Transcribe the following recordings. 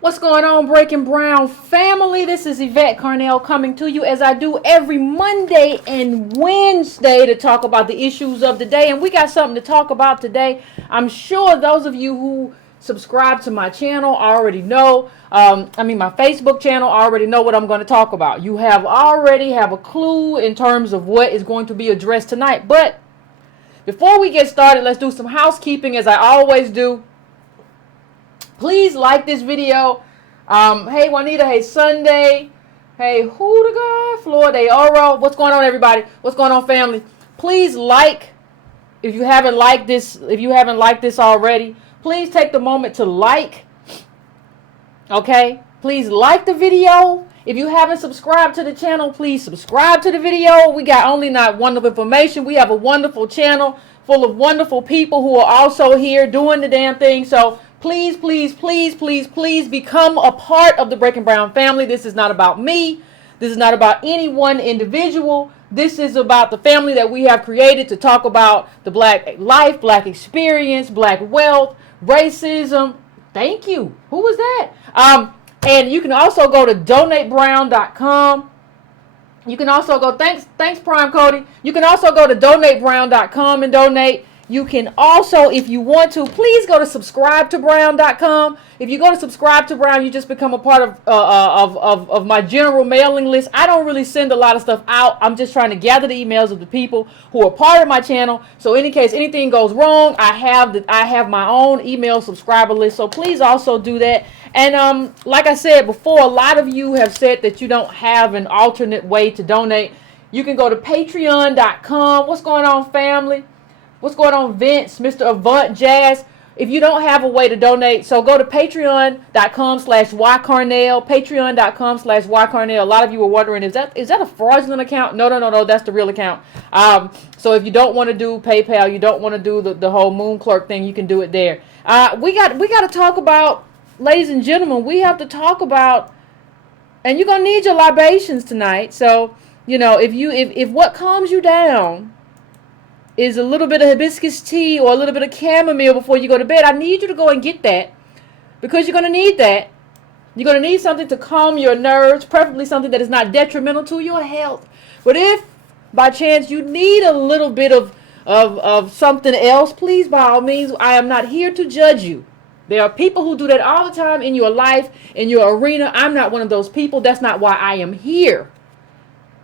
What's going on, Breaking Brown family? This is Yvette Carnell coming to you as I do every Monday and Wednesday to talk about the issues of the day. And we got something to talk about today. I'm sure those of you who subscribe to my channel already know. My Facebook channel already know what I'm going to talk about. You have already have a clue in terms of what is going to be addressed tonight. But before we get started, let's do some housekeeping as I always do. Please like this video. Hey Juanita, hey Sunday, hey who the God, Flaw, they Oro. What's going on, everybody? What's going on, family? Please like if you haven't liked this. If you haven't liked this already, please take the moment to like. Okay, please like the video. If you haven't subscribed to the channel, please subscribe to the video. We got only not wonderful information. We have a wonderful channel full of wonderful people who are also here doing the damn thing. So please, please, please, please, please become a part of the Breaking Brown family. This is not about me. This is not about any one individual. This is about the family that we have created to talk about the black life, black experience, black wealth, racism. Thank you. Who was that? And you can also go to donatebrown.com. You can also go, thanks Prime Cody. You can also go to donatebrown.com and donate. You can also, if you want to, please go to subscribetobrown.com. If you go to subscribe to Brown, you just become a part of my general mailing list. I don't really send a lot of stuff out. I'm just trying to gather the emails of the people who are part of my channel. So in case anything goes wrong, I have my own email subscriber list. So please also do that. And like I said before, a lot of you have said that you don't have an alternate way to donate. You can go to patreon.com. What's going on, family? What's going on, Vince, Mr. Avant Jazz? If you don't have a way to donate, so go to patreon.com/ycarnell, patreon.com/ycarnell. A lot of you were wondering, is that a fraudulent account? No, that's the real account. So if you don't want to do PayPal, you don't want to do the whole Moon Clerk thing, you can do it there. We got to talk about, ladies and gentlemen, we have to talk about, and you're going to need your libations tonight. So, if what calms you down is a little bit of hibiscus tea or a little bit of chamomile before you go to bed, I need you to go and get that, because you're going to need that. You're going to need something to calm your nerves, preferably something that is not detrimental to your health. But if by chance you need a little bit of something else, please, by all means, I am not here to judge you. There are people who do that all the time in your life, in your arena. I'm not one of those people. That's not why I am here.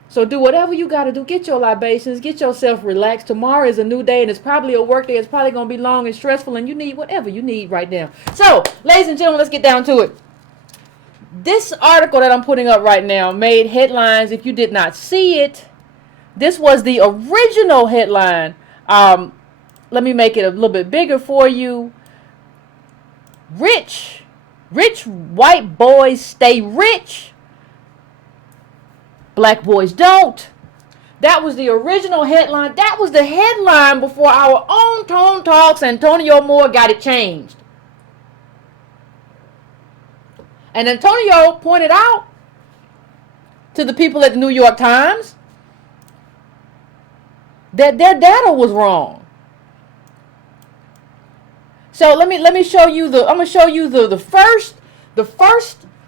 So do whatever you got to do. Get your libations. Get yourself relaxed. Tomorrow is a new day, and it's probably a work day. It's probably going to be long and stressful, and you need whatever you need right now. So, ladies and gentlemen, let's get down to it. This article that I'm putting up right now made headlines. If you did not see it, this was the original headline. Let me make it a little bit bigger for you. Rich white boys stay rich. Black boys don't. That was the original headline. That was the headline before our own Tone Talks Antonio Moore got it changed. And Antonio pointed out to the people at the New York Times that their data was wrong. So let me show you I'm gonna show you the first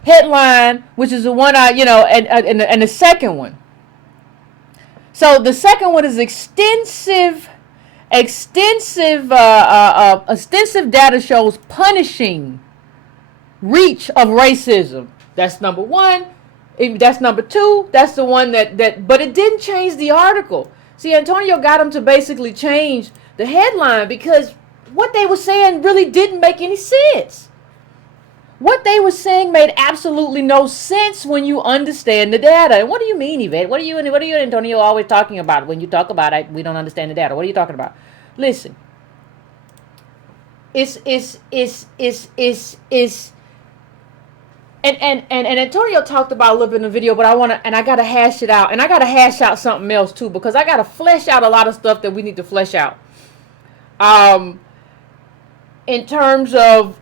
headline, which is the one and the second one. So the second one is extensive data shows punishing reach of racism. That's number one. That's number two. That's the one but it didn't change the article. See, Antonio got him to basically change the headline because what they were saying really didn't make any sense. What they were saying made absolutely no sense when you understand the data. And what do you mean, Yvette? What are you and Antonio always talking about when you talk about it? We don't understand the data. What are you talking about? Listen, and Antonio talked about a little bit in the video, but I gotta hash it out, and I gotta hash out something else too, because I gotta flesh out a lot of stuff that we need to flesh out. In terms of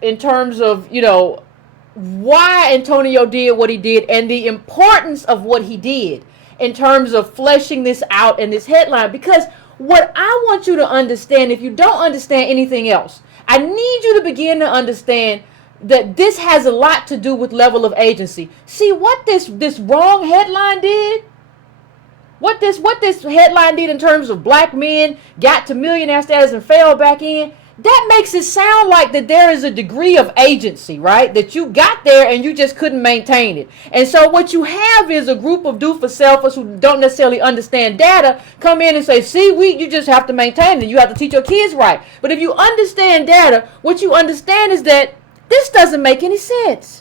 why Antonio did what he did and the importance of what he did in terms of fleshing this out in this headline. Because what I want you to understand, if you don't understand anything else, I need you to begin to understand that this has a lot to do with level of agency. See what this wrong headline did? What this headline did in terms of black men got to millionaire status and fell back in? That makes it sound like that there is a degree of agency, right? That you got there and you just couldn't maintain it. And so what you have is a group of do-for-selfers who don't necessarily understand data come in and say, see, you just have to maintain it. You have to teach your kids right. But if you understand data, what you understand is that this doesn't make any sense.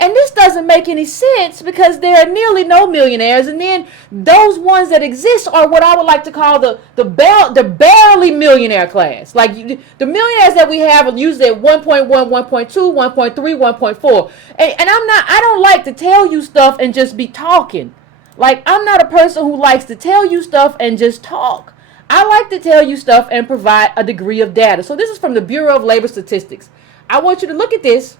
And this doesn't make any sense because there are nearly no millionaires. And then those ones that exist are what I would like to call the barely millionaire class. Like the millionaires that we have are usually at 1.1, 1.2, 1.3, 1.4. And I don't like to tell you stuff and just be talking. Like, I'm not a person who likes to tell you stuff and just talk. I like to tell you stuff and provide a degree of data. So this is from the Bureau of Labor Statistics. I want you to look at this.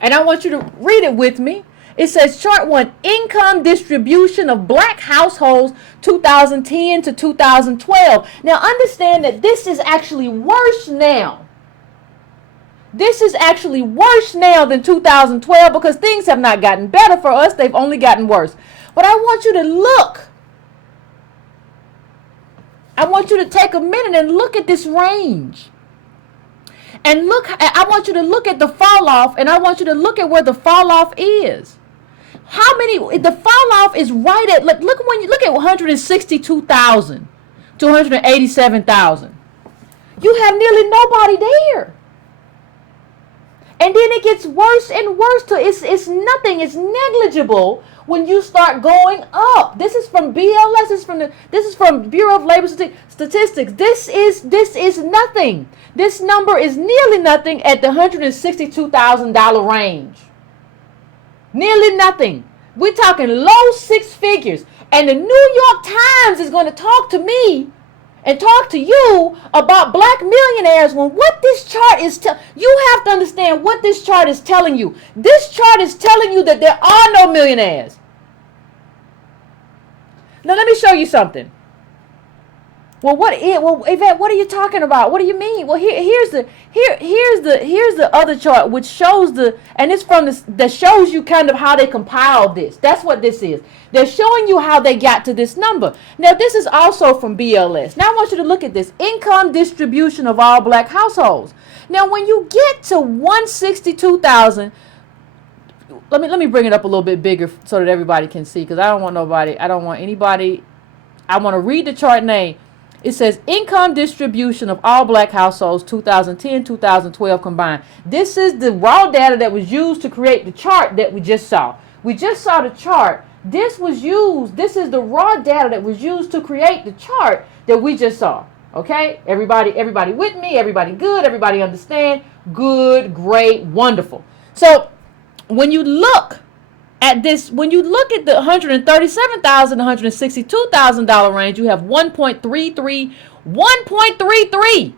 And I want you to read it with me. It says, Chart 1, income distribution of black households 2010 to 2012. Now, understand that this is actually worse now. This is actually worse now than 2012 because things have not gotten better for us. They've only gotten worse. But I want you to look. I want you to take a minute and look at this range. And look, I want you to look at the fall off, and I want you to look at where the fall off is. How many? The fall off is right at, look when you look at 162,000 to 187,000. You have nearly nobody there. And then it gets worse and worse to it's nothing, it's negligible when you start going up. This is from BLS, this is from Bureau of Labor Statistics. This is nothing. This number is nearly nothing at the $162,000 range. Nearly nothing. We're talking low six figures. And the New York Times is going to talk to me and talk to you about black millionaires when what this chart is you have to understand what this chart is telling you. This chart is telling you that there are no millionaires. Now let me show you something. Well, Yvette, what are you talking about? What do you mean? Well, here's the other chart which shows and it's from this that shows you kind of how they compiled this. That's what this is. They're showing you how they got to this number. Now, this is also from BLS. Now, I want you to look at this income distribution of all black households. Now, when you get to 162,000, let me bring it up a little bit bigger so that everybody can see, because I want to read the chart name. It says income distribution of all black households 2010, 2012 combined. This is the raw data that was used to create the chart that we just saw. We just saw the chart. This is the raw data that was used to create the chart that we just saw. Okay? Everybody with me? Everybody good? Everybody understand? Good, great, wonderful. So when you look at this, when you look at the $137,000, $162,000 range, you have 1.33.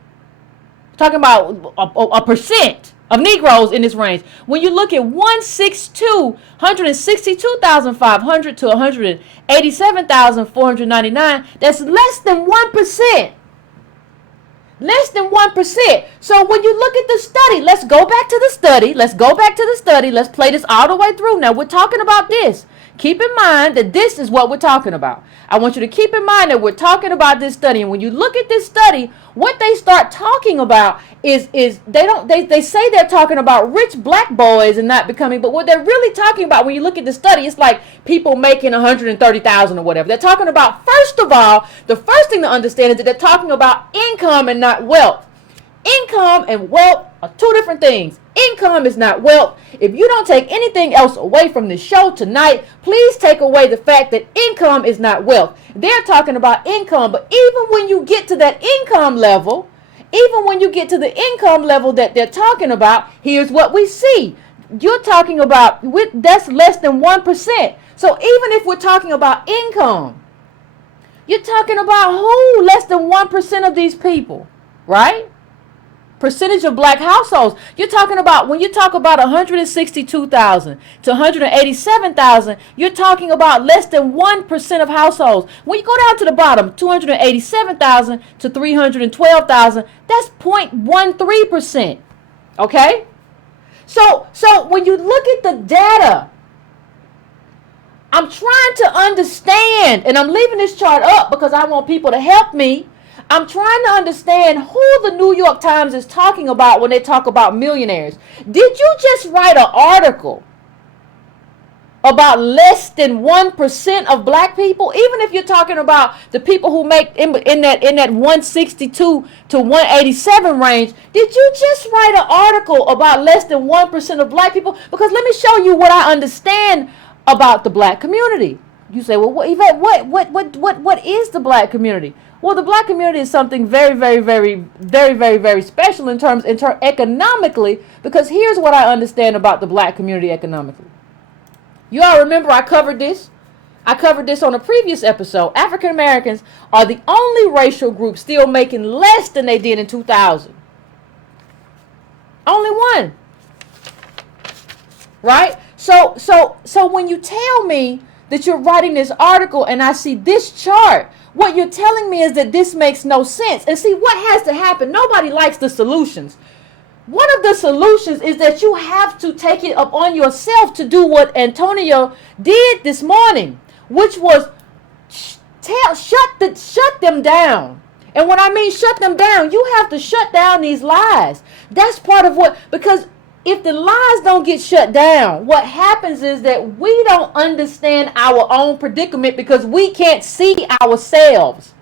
Talking about a percent of Negroes in this range. When you look at 162,500 to 187,499, that's less than 1%. Less than 1%. So when you look at the study, let's go back to the study. Let's play this all the way through. Now, we're talking about this. Keep in mind that this is what we're talking about. I want you to keep in mind that we're talking about this study. And when you look at this study, what they start talking about is they say they're talking about rich black boys and not becoming, but what they're really talking about when you look at the study, it's like people making 130,000 or whatever. They're talking about, first of all, the first thing to understand is that they're talking about income and not wealth. Income and wealth are two different things. Income is not wealth. If you don't take anything else away from this show tonight, please take away the fact that income is not wealth. They're talking about income, but even when you get to that income level, that they're talking about, here's what we see. You're talking about, that's less than 1%. So even if we're talking about income, you're talking about who? Less than 1% of these people, right? Percentage of black households. You're talking about, when you talk about 162,000 to 187,000, you're talking about less than 1% of households. When you go down to the bottom, 287,000 to 312,000, that's 0.13%. Okay? So when you look at the data, I'm trying to understand, and I'm leaving this chart up because I want people to help me. I'm trying to understand who the New York Times is talking about when they talk about millionaires. Did you just write an article about less than 1% of black people? Even if you're talking about the people who make in that 162 to 187 range, did you just write an article about less than 1% of black people? Because let me show you what I understand about the black community. You say, well, Yvette, what is the black community? Well, the black community is something very, very, very, very, very, very special in terms economically, because here's what I understand about the black community economically. You all remember I covered this? I covered this on a previous episode. African Americans are the only racial group still making less than they did in 2000. Only one. Right? So when you tell me that you're writing this article and I see this chart, what you're telling me is that this makes no sense. And see, what has to happen? Nobody likes the solutions. One of the solutions is that you have to take it upon yourself to do what Antonio did this morning, which was shut them down. And when I mean shut them down, you have to shut down these lies. That's part of what, because if the lies don't get shut down, what happens is that we don't understand our own predicament because we can't see ourselves.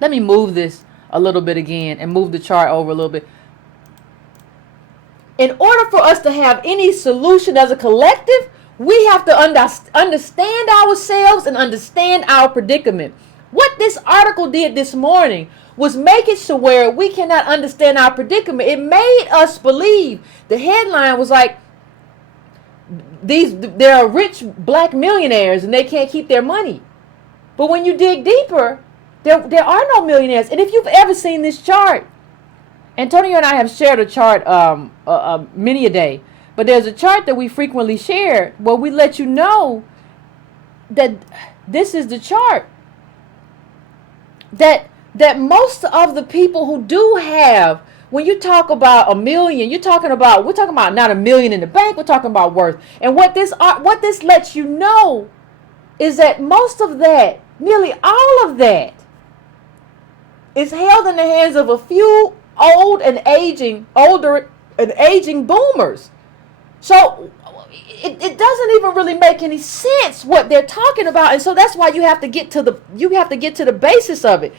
Let me move this a little bit again and move the chart over a little bit. In order for us to have any solution as a collective, we have to understand ourselves and understand our predicament. What this article did this morning was make it so where we cannot understand our predicament. It made us believe. The headline was like, there are rich black millionaires and they can't keep their money. But when you dig deeper, there are no millionaires. And if you've ever seen this chart, Antonio and I have shared a chart many a day, but there's a chart that we frequently share where we let you know that this is the chart that most of the people who do have, when you talk about a million, we're talking about not a million in the bank, we're talking about worth. And what this lets you know is that most of that, nearly all of that, is held in the hands of a few older and aging boomers. So it doesn't even really make any sense what they're talking about, and so that's why you have to get to the basis of it.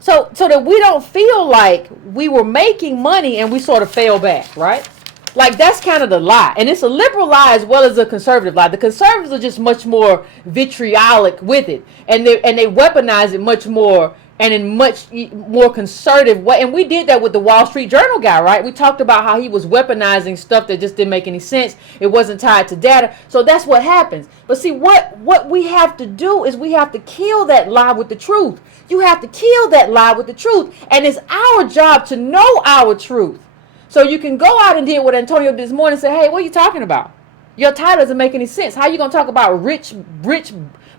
So that we don't feel like we were making money and we sort of fell back, right? Like that's kind of the lie. And it's a liberal lie as well as a conservative lie. The conservatives are just much more vitriolic with it. And they weaponize it much more and in much more conservative way. And we did that with the Wall Street Journal guy, right? We talked about how he was weaponizing stuff that just didn't make any sense. It wasn't tied to data. So that's what happens. But see, what we have to do is we have to kill that lie with the truth. You have to kill that lie with the truth. And it's our job to know our truth. So you can go out and deal with Antonio this morning and say, hey, what are you talking about? Your title doesn't make any sense. How are you going to talk about rich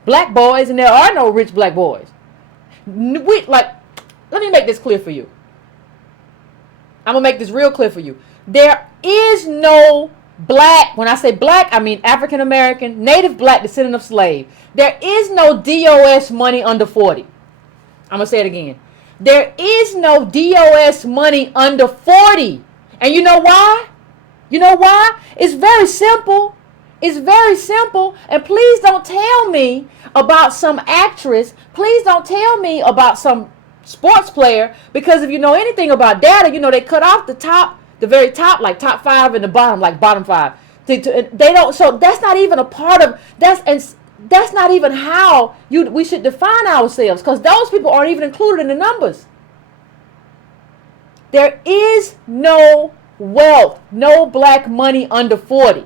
black boys and there are no rich black boys? Let me make this clear for you. I'm going to make this real clear for you. There is no black, when I say black, I mean African American, native black, descendant of slave. There is no DOS money under 40. I'm going to say it again. There is no DOS money under 40. And you know why? You know why? It's very simple. It's very simple. And please don't tell me about some actress. Please don't tell me about some sports player. Because if you know anything about data, you know they cut off the top, the very top, like top 5 and the bottom, like bottom 5. They don't. So that's not even a part of that's not even how we should define ourselves, because those people aren't even included in the numbers. There is no wealth, no black money under 40.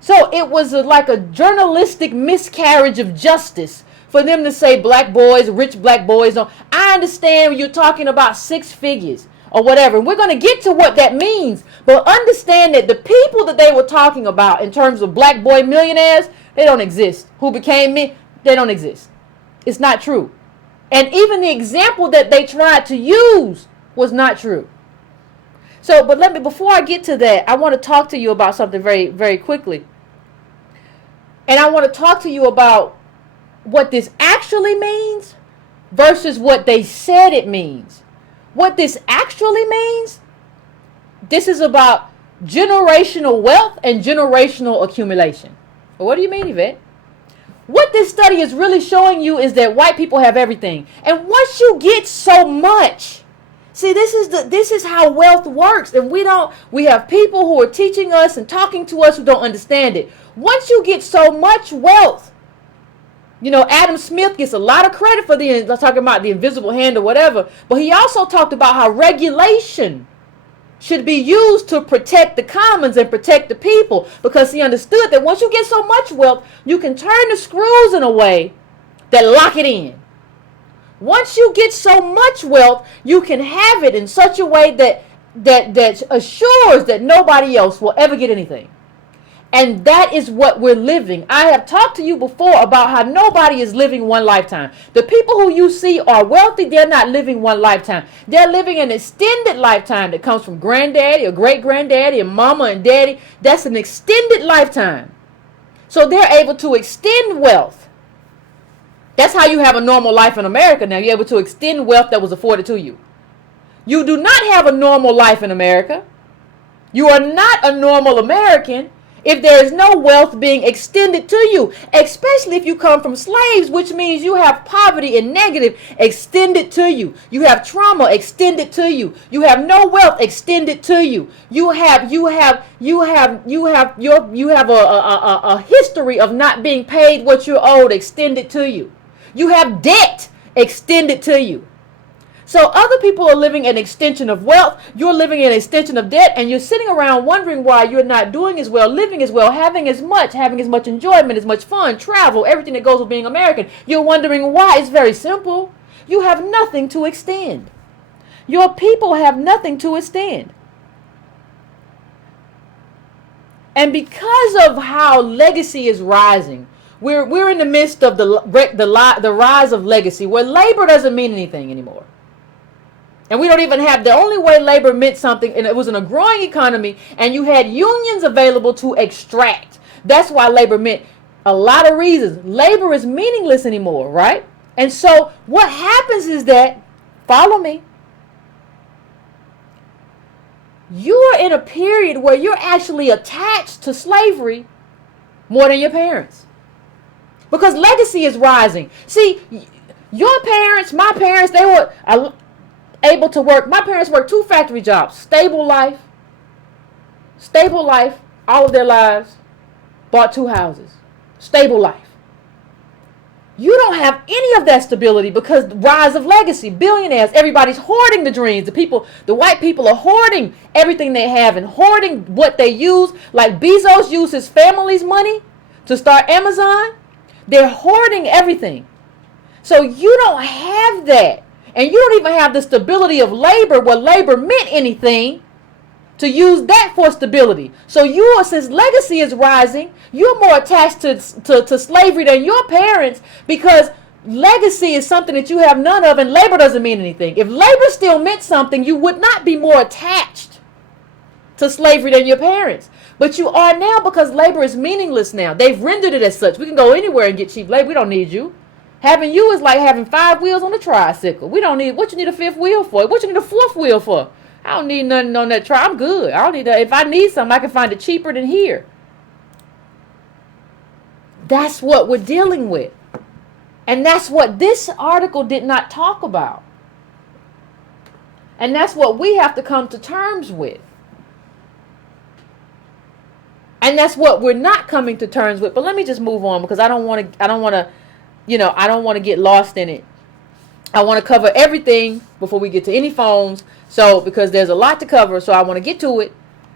So it was like a journalistic miscarriage of justice for them to say black boys, rich black boys. I understand when you're talking about 6 figures or whatever. And we're going to get to what that means. But understand that the people that they were talking about in terms of black boy millionaires, they don't exist. Who became me, they don't exist. It's not true. And even the example that they tried to use was not true. So, but before I get to that, I want to talk to you about something very, very quickly. And I want to talk to you about what this actually means versus what they said it means. What this actually means, this is about generational wealth and generational accumulation. Well, what do you mean, Yvette? What this study is really showing you is that white people have everything. And once you get so much, see, this is how wealth works. And we have people who are teaching us and talking to us who don't understand it. Once you get so much wealth, you know, Adam Smith gets a lot of credit for talking about the invisible hand or whatever, but he also talked about how regulation should be used to protect the commons and protect the people, because he understood that once you get so much wealth, you can turn the screws in a way that lock it in. Once you get so much wealth, you can have it in such a way that assures that nobody else will ever get anything. And that is what we're living. I have talked to you before about how nobody is living one lifetime. The people who you see are wealthy, they're not living one lifetime. They're living an extended lifetime that comes from granddaddy or great-granddaddy and mama and daddy. That's an extended lifetime. So they're able to extend wealth. That's how you have a normal life in America now. You're able to extend wealth that was afforded to you. You do not have a normal life in America. You are not a normal American if there is no wealth being extended to you, especially if you come from slaves, which means you have poverty and negative extended to you. You have trauma extended to you. You have no wealth extended to you. You have a history of not being paid what you're owed extended to you. You have debt extended to you. So other people are living an extension of wealth. You're living an extension of debt, and you're sitting around wondering why you're not doing as well, living as well, having as much enjoyment, as much fun, travel, everything that goes with being American. You're wondering why. It's very simple. You have nothing to extend. Your people have nothing to extend. And because of how legacy is rising, we're in the midst of the rise of legacy, where labor doesn't mean anything anymore. And we don't even have, the only way labor meant something, and it was in a growing economy, and you had unions available to extract. That's why labor meant a lot of reasons. Labor is meaningless anymore, right? And so what happens is that, follow me, you're in a period where you're actually attached to slavery more than your parents. Because legacy is rising. See, your parents, my parents, they were able to work. My parents worked 2 factory jobs. Stable life, all of their lives. Bought 2 houses. Stable life. You don't have any of that stability because the rise of legacy, billionaires, everybody's hoarding the dreams. The white people are hoarding everything they have and hoarding what they use. Like Bezos used his family's money to start Amazon. They're hoarding everything. So you don't have that. And you don't even have the stability of labor, where labor meant anything, to use that for stability. So since legacy is rising, you're more attached to slavery than your parents, because legacy is something that you have none of, and labor doesn't mean anything. If labor still meant something, you would not be more attached to slavery than your parents. But you are now, because labor is meaningless now. They've rendered it as such. We can go anywhere and get cheap labor. We don't need you. Having you is like having 5 wheels on a tricycle. We don't need, what you need a 5th wheel for? What you need a 4th wheel for? I don't need nothing on that I'm good. I don't need that. If I need something, I can find it cheaper than here. That's what we're dealing with. And that's what this article did not talk about. And that's what we have to come to terms with. And that's what we're not coming to terms with. But let me just move on, because I don't want to get lost in it. I want to cover everything before we get to any phones. So, because there's a lot to cover, so I want to get to it,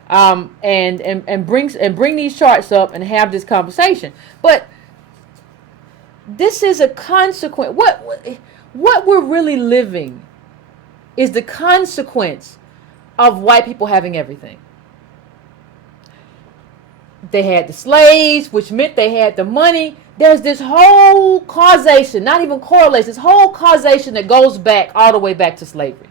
and bring these charts up and have this conversation. But this is a consequence. What we're really living is the consequence of white people having everything. They had the slaves, which meant they had the money. There's this whole causation, not even correlation, this whole causation that goes back all the way back to slavery.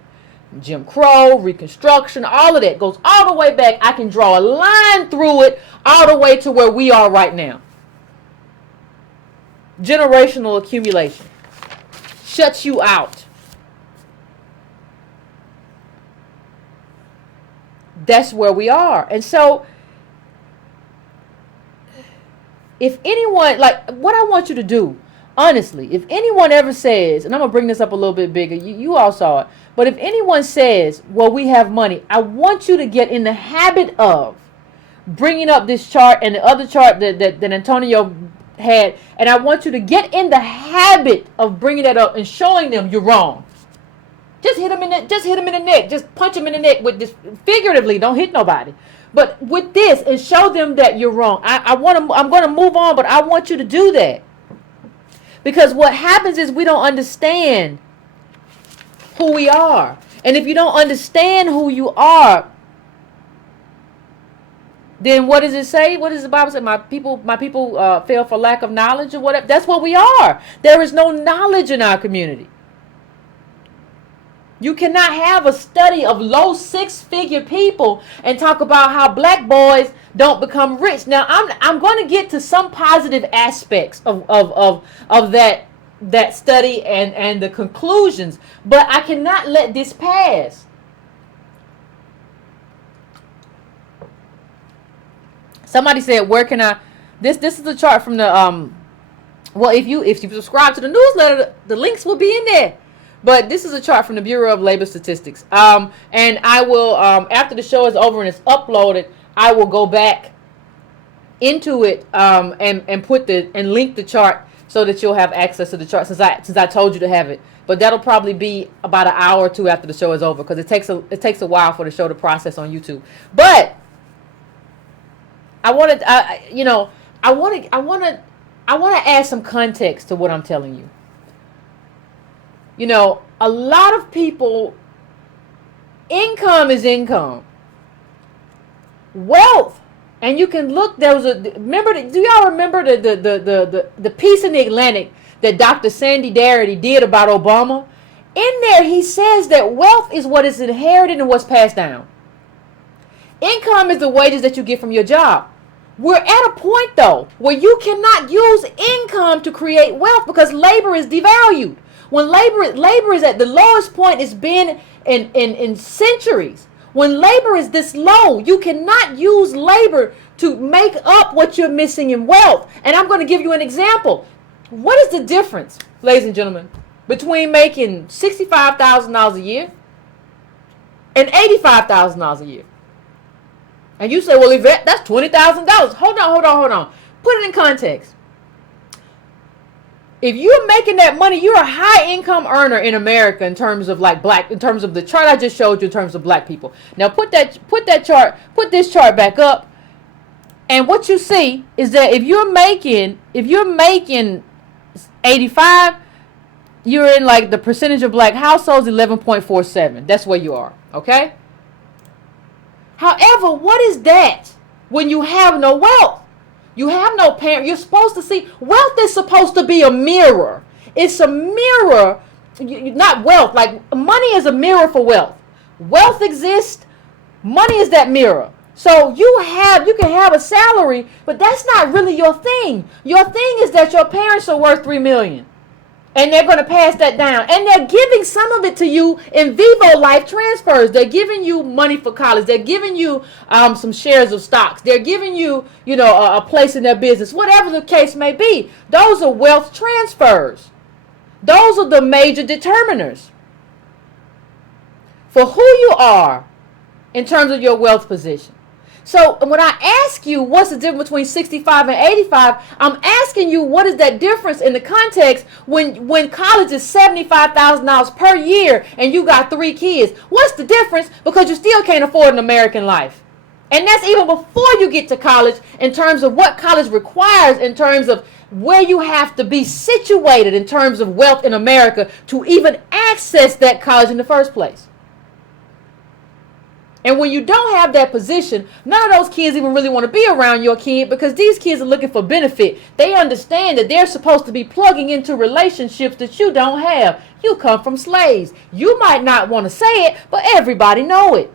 Jim Crow, Reconstruction, all of that goes all the way back. I can draw a line through it all the way to where we are right now. Generational accumulation shuts you out. That's where we are. And so if anyone, like, what I want you to do, honestly, if anyone ever says, and I'm going to bring this up a little bit bigger, you all saw it, but if anyone says, well, we have money, I want you to get in the habit of bringing up this chart and the other chart that Antonio had, and I want you to get in the habit of bringing that up and showing them you're wrong. Just hit them in the neck. Just punch them in the neck with this, figuratively. Don't hit nobody, but with this, and show them that you're wrong. I'm going to move on, but I want you to do that, because what happens is we don't understand who we are, and if you don't understand who you are, then what does it say? What does the Bible say? My people fail for lack of knowledge, or whatever. That's what we are. There is no knowledge in our community. You cannot have a study of low six-figure people and talk about how black boys don't become rich. Now, I'm going to get to some positive aspects of that study and the conclusions, but I cannot let this pass. Somebody said, "Where can I?" This is a chart from the well, if you subscribe to the newsletter, the links will be in there. But this is a chart from the Bureau of Labor Statistics. And I will, after the show is over and it's uploaded, I will go back into it and put and link the chart so that you'll have access to the chart, since I told you to have it. But that'll probably be about an hour or two after the show is over, because it takes a while for the show to process on YouTube. But I want to add some context to what I'm telling you. You know, a lot of people, income is income. Wealth, and you can look, do y'all remember the piece in the Atlantic that Dr. Sandy Darity did about Obama? In there, he says that wealth is what is inherited and what's passed down. Income is the wages that you get from your job. We're at a point, though, where you cannot use income to create wealth because labor is devalued. When labor is at the lowest point it's been in centuries. When labor is this low, you cannot use labor to make up what you're missing in wealth. And I'm going to give you an example. What is the difference, ladies and gentlemen, between making $65,000 a year and $85,000 a year? And you say, well, Yvette, that's $20,000. Hold on. Put it in context. If you're making that money, you're a high income earner in America in terms of in terms of the chart I just showed you in terms of black people. Now put this chart back up, and what you see is that if you're making 85, you're in like the percentage of black households 11.47. That's where you are, okay? However, what is that when you have no wealth? You have no parent. You're supposed to see. Wealth is supposed to be a mirror. It's a mirror, not wealth. Like, money is a mirror for wealth. Wealth exists. Money is that mirror. So you can have a salary, but that's not really your thing. Your thing is that your parents are worth $3 million. And they're going to pass that down. And they're giving some of it to you in vivo life transfers. They're giving you money for college. They're giving you some shares of stocks. They're giving you, a place in their business. Whatever the case may be. Those are wealth transfers. Those are the major determiners for who you are in terms of your wealth position. So when I ask you what's the difference between 65 and 85, I'm asking you what is that difference in the context when college is $75,000 per year and you got 3 kids. What's the difference? Because you still can't afford an American life. And that's even before you get to college in terms of what college requires, in terms of where you have to be situated in terms of wealth in America to even access that college in the first place. And when you don't have that position, none of those kids even really want to be around your kid because these kids are looking for benefit. They understand that they're supposed to be plugging into relationships that you don't have. You come from slaves. You might not want to say it, but everybody know it.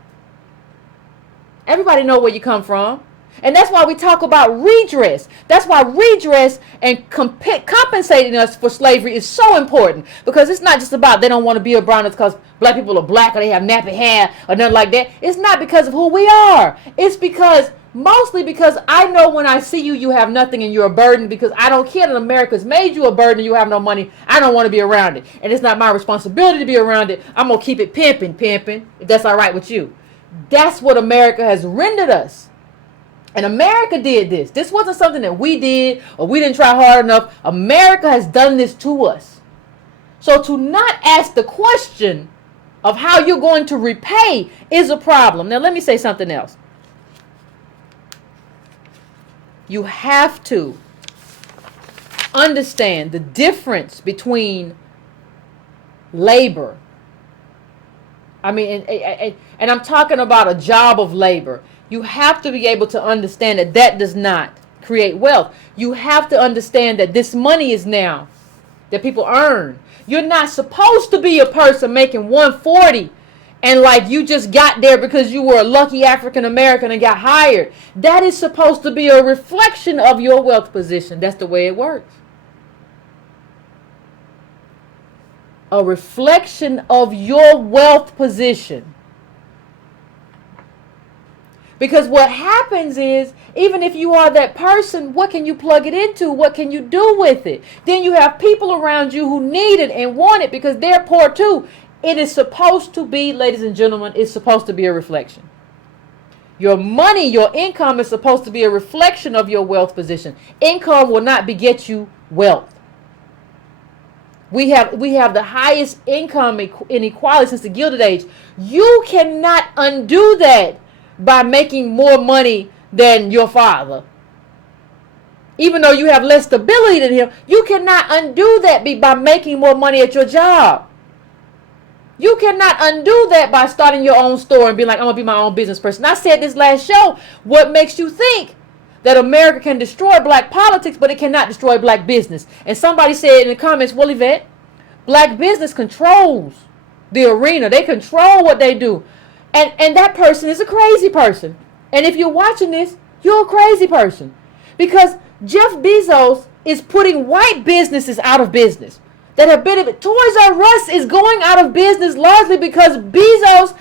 Everybody know where you come from. And that's why we talk about redress. That's why redress and compensating us for slavery is so important. Because it's not just about they don't want to be around us because black people are black or they have nappy hair or nothing like that. It's not because of who we are. It's mostly because I know when I see you, you have nothing and you're a burden, because I don't care that America's made you a burden and you have no money. I don't want to be around it. And it's not my responsibility to be around it. I'm going to keep it pimping, if that's all right with you. That's what America has rendered us. And America did this. This wasn't something that we did or we didn't try hard enough. America has done this to us. So to not ask the question of how you're going to repay is a problem. Now let me say something else. You have to understand the difference between labor. I mean, and I'm talking about a job of labor. You have to be able to understand that that does not create wealth. You have to understand that this money is now that people earn. You're not supposed to be a person making 140 and like you just got there because you were a lucky African American and got hired. That is supposed to be a reflection of your wealth position. That's the way it works. A reflection of your wealth position. Because what happens is, even if you are that person, what can you plug it into? What can you do with it? Then you have people around you who need it and want it because they're poor too. It is supposed to be, ladies and gentlemen, it's supposed to be a reflection. Your money, your income is supposed to be a reflection of your wealth position. Income will not beget you wealth. We have the highest income inequality since the Gilded Age. You cannot undo that by making more money than your father. Even though you have less stability than him, you cannot undo that by making more money at your job. You cannot undo that by starting your own store and being like, I'm going to be my own business person. I said this last show, what makes you think that America can destroy black politics, but it cannot destroy black business? And somebody said in the comments, well, Yvette, black business controls the arena. They control what they do. And that person is a crazy person. And if you're watching this, you're a crazy person. Because Jeff Bezos is putting white businesses out of business that have been... Toys R Us is going out of business largely because Bezos,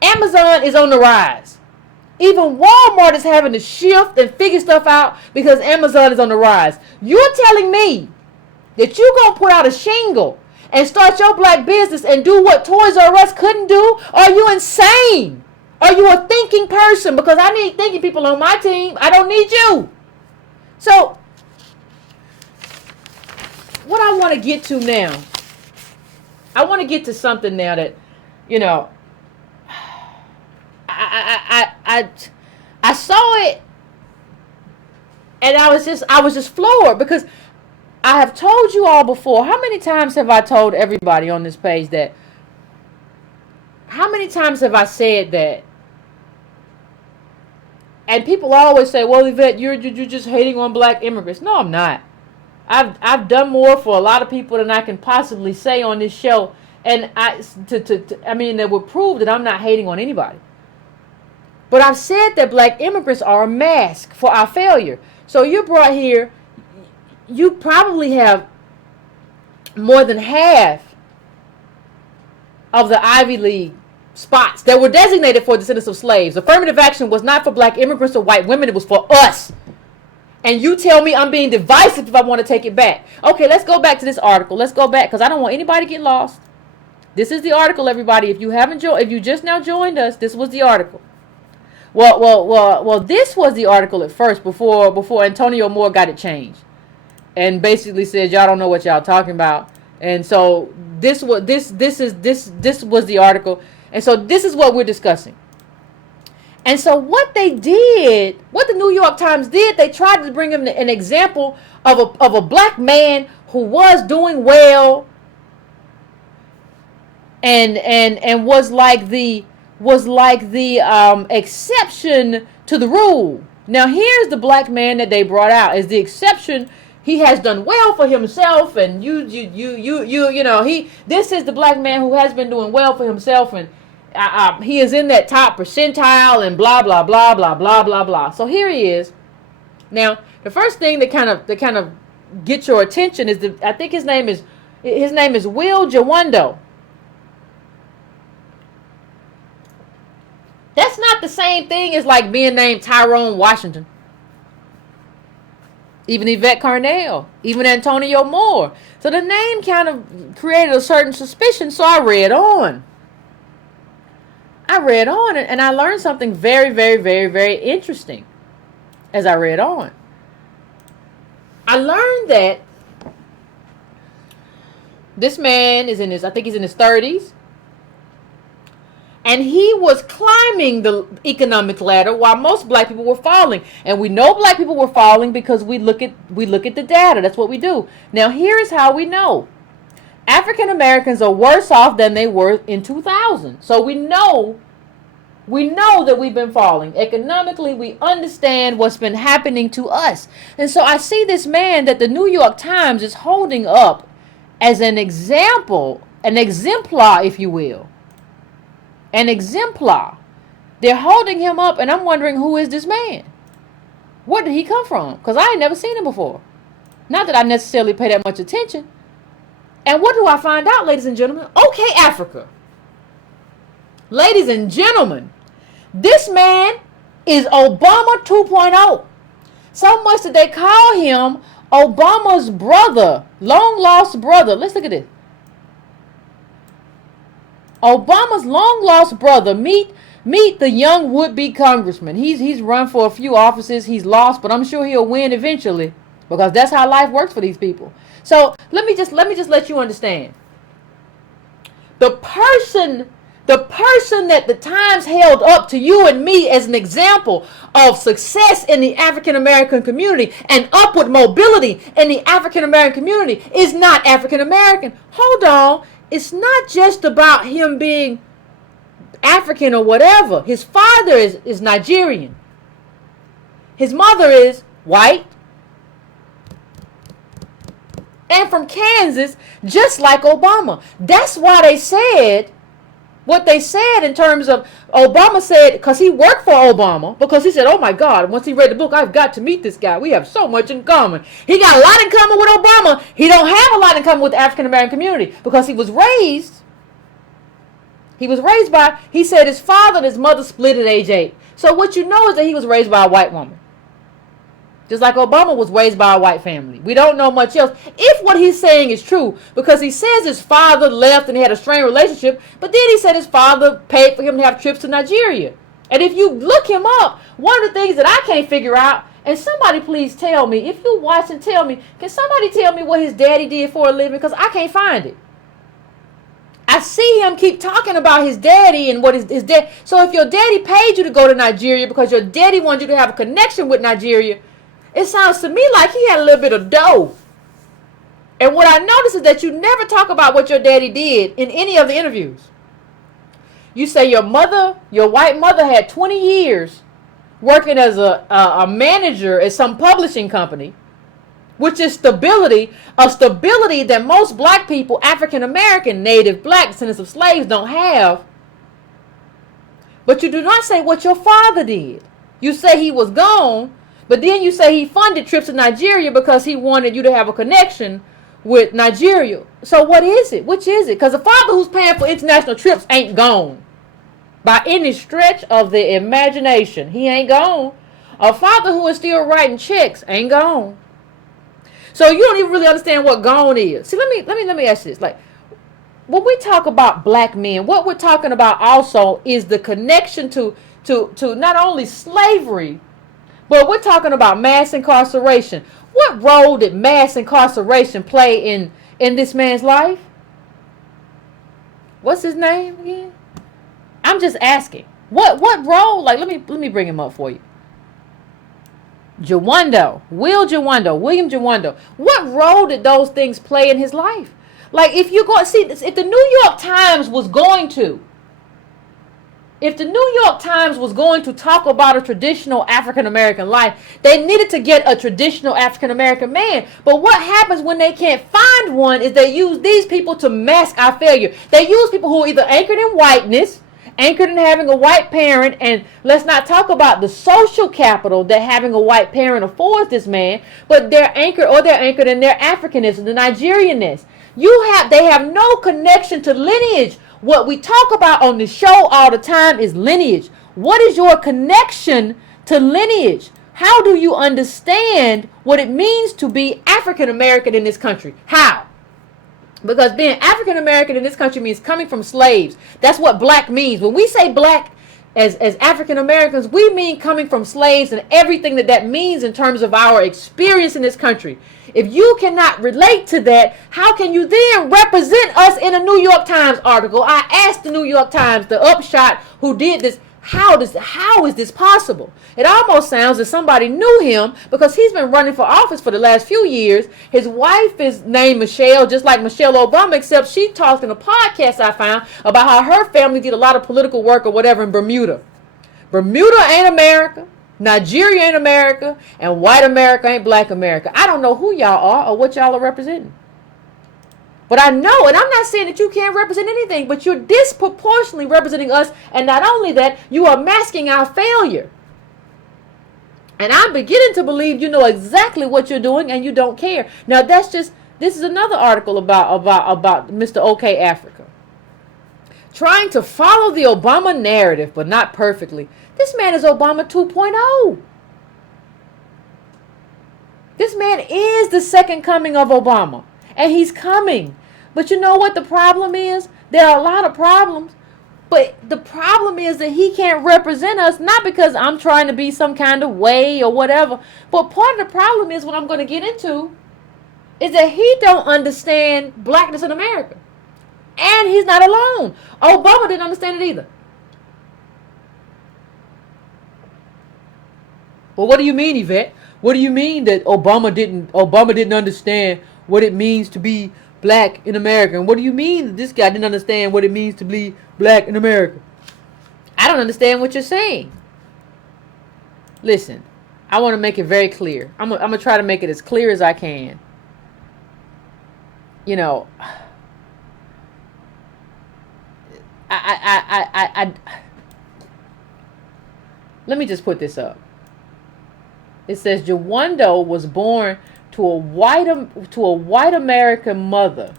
Amazon is on the rise. Even Walmart is having to shift and figure stuff out because Amazon is on the rise. You're telling me that you're going to put out a shingle and start your black business and do what Toys R Us couldn't do? Are you insane? Are you a thinking person? Because I need thinking people on my team. I don't need you. So, what I want to get to now, I want to get to something now that, you know, I saw it and I was just floored because I have told you all before. How many times have I told everybody on this page that? How many times have I said that? And people always say, well, Yvette, you're just hating on black immigrants. No, I'm not. I've done more for a lot of people than I can possibly say on this show. And I mean, that would prove that I'm not hating on anybody. But I've said that black immigrants are a mask for our failure. So you're brought here. You probably have more than half of the Ivy League spots that were designated for descendants of slaves. Affirmative action was not for black immigrants or white women. It was for us. And you tell me I'm being divisive if I want to take it back. Okay, let's go back to this article. Let's go back because I don't want anybody to get lost. This is the article, everybody. If you haven't joined, if you just now joined us, this was the article. Well, this was the article at first before Antonio Moore got it changed. And basically said y'all don't know what y'all talking about, and so this was the article, and so this is what we're discussing. And so what they did, what the New York Times did, they tried to bring him an example of a black man who was doing well, and was like the was like the exception to the rule. Now here's the black man that they brought out as the exception. He has done well for himself, and this is the black man who has been doing well for himself, and he is in that top percentile, and blah blah blah blah blah blah blah. So here he is. Now the first thing that kind of get your attention is I think his name is Will Jawando. That's not the same thing as like being named Tyrone Washington. Even Yvette Carnell, even Antonio Moore. So the name kind of created a certain suspicion, so I read on. And I learned something very, very, very, very interesting as I read on. I learned that this man is I think he's in his 30s. And he was climbing the economic ladder while most black people were falling. And we know black people were falling because we look at the data. That's what we do. Now here is how we know. African Americans are worse off than they were in 2000. So we know that we've been falling. Economically, we understand what's been happening to us. And so I see this man that the New York Times is holding up as an example, an exemplar, if you will. An exemplar. They're holding him up, and I'm wondering, who is this man? Where did he come from? Because I ain't never seen him before. Not that I necessarily pay that much attention. And what do I find out, ladies and gentlemen? Okay, Africa. Ladies and gentlemen, this man is Obama 2.0. So much that they call him Obama's brother, long lost brother. Let's look at this. Obama's long lost brother. Meet the young would-be congressman. He's run for a few offices. He's lost, but I'm sure he'll win eventually, because that's how life works for these people. So let me just let you understand. The person that the Times held up to you and me as an example of success in the African American community and upward mobility in the African American community is not African American. Hold on. It's not just about him being African or whatever. His father is Nigerian. His mother is white and from Kansas, just like Obama. That's why they said what they said in terms of Obama said, because he worked for Obama, because he said, oh my God, once he read the book, I've got to meet this guy. We have so much in common. He got a lot in common with Obama. He don't have a lot in common with the African American community, because he was raised by, he said his father and his mother split at age 8. So what you know is that he was raised by a white woman. Just like Obama was raised by a white family. We don't know much else. If what he's saying is true, because he says his father left and he had a strained relationship, but then he said his father paid for him to have trips to Nigeria. And if you look him up, one of the things that I can't figure out, and somebody please tell me, if you watch and tell me, can somebody tell me what his daddy did for a living? Because I can't find it. I see him keep talking about his daddy and what his dad. So if your daddy paid you to go to Nigeria because your daddy wanted you to have a connection with Nigeria, it sounds to me like he had a little bit of dough. And what I notice is that you never talk about what your daddy did in any of the interviews. You say your white mother had 20 years working as a manager at some publishing company, which is stability, a stability that most black people, African American, native black, descendants of slaves, don't have. But you do not say what your father did. You say he was gone, but then you say he funded trips to Nigeria because he wanted you to have a connection with Nigeria. So what is it? Which is it? Because a father who's paying for international trips ain't gone. By any stretch of the imagination, he ain't gone. A father who is still writing checks ain't gone. So you don't even really understand what gone is. See, let me ask you this. Like, when we talk about black men, what we're talking about also is the connection to not only slavery, but we're talking about mass incarceration. What role did mass incarceration play in this man's life? What's his name again? I'm just asking. What role? Like, let me bring him up for you. William Jawando. What role did those things play in his life? Like, if you go see, if the New York Times was going to If the New York Times was going to talk about a traditional African American life, they needed to get a traditional African American man. But what happens when they can't find one is they use these people to mask our failure. They use people who are either anchored in whiteness, anchored in having a white parent, and let's not talk about the social capital that having a white parent affords this man, but they're anchored in their Africanness, the Nigerianness. They have no connection to lineage. What we talk about on the show all the time is lineage. What is your connection to lineage? How do you understand what it means to be African American in this country? How? Because being African American in this country means coming from slaves. That's what black means. When we say black as African Americans, we mean coming from slaves and everything that means in terms of our experience in this country. If you cannot relate to that, how can you then represent us in a New York Times article? I asked the New York Times, the upshot who did this, how is this possible? It almost sounds as somebody knew him because he's been running for office for the last few years. His wife is named Michelle, just like Michelle Obama, except she talked in a podcast I found about how her family did a lot of political work or whatever in Bermuda. Bermuda ain't America. Nigeria ain't America. And white America ain't black America. I don't know who y'all are or what y'all are representing. But I know, and I'm not saying that you can't represent anything, but you're disproportionately representing us. And not only that, you are masking our failure. And I'm beginning to believe you know exactly what you're doing and you don't care. Now, this is another article about Mr. OK Africa. Trying to follow the Obama narrative, but not perfectly. This man is Obama 2.0. This man is the second coming of Obama. And he's coming. But you know what the problem is? There are a lot of problems. But the problem is that he can't represent us, not because I'm trying to be some kind of way or whatever. But part of the problem is what I'm going to get into is that he don't understand blackness in America. And he's not alone. Obama didn't understand it either. Well, what do you mean, Yvette? What do you mean that Obama didn't understand what it means to be black in America? And what do you mean that this guy didn't understand what it means to be black in America? I don't understand what you're saying. Listen, I want to make it very clear. I'm going to try to make it as clear as I can. You know, let me just put this up. It says Jawando was born to a white American mother,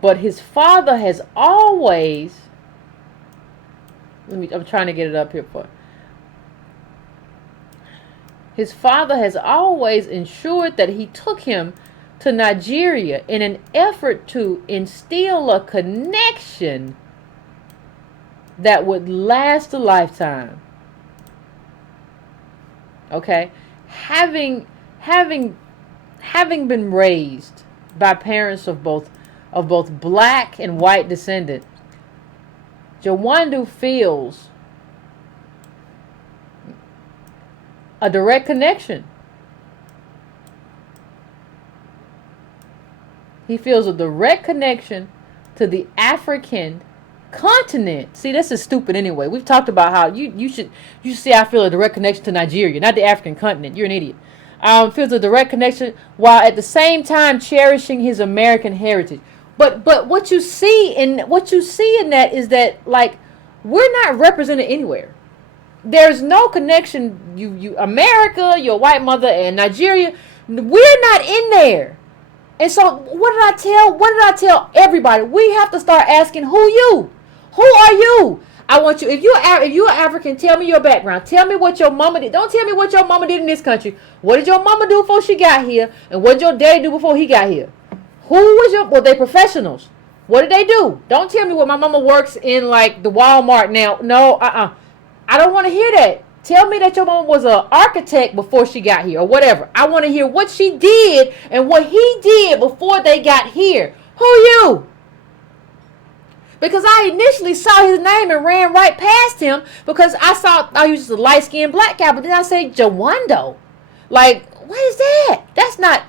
but his father has always. I'm trying to get it up here for. His father has always ensured that he took him to Nigeria in an effort to instill a connection that would last a lifetime. Okay, having been raised by parents of both black and white descendant, Jawando feels a direct connection. He feels a direct connection to the African continent. See, this is stupid anyway. We've talked about how you see I feel a direct connection to Nigeria, not the African continent. You're an idiot. Feels a direct connection while at the same time cherishing his American heritage. But what you see in that is that, like, we're not represented anywhere. There's no connection. You America, your white mother, and Nigeria, we're not in there. And so what did I tell everybody? We have to start asking, who are you? I want you, if you're African, tell me your background. Tell me what your mama did. Don't tell me what your mama did in this country. What did your mama do before she got here? And what did your daddy do before he got here? Well, they professionals. What did they do? Don't tell me what my mama works in, like the Walmart now. No, I don't want to hear that. Tell me that your mama was an architect before she got here or whatever. I want to hear what she did and what he did before they got here. Who are you? Because I initially saw his name and ran right past him because I he was just a light-skinned black guy. But then I say, Jawando. Like, what is that? That's not,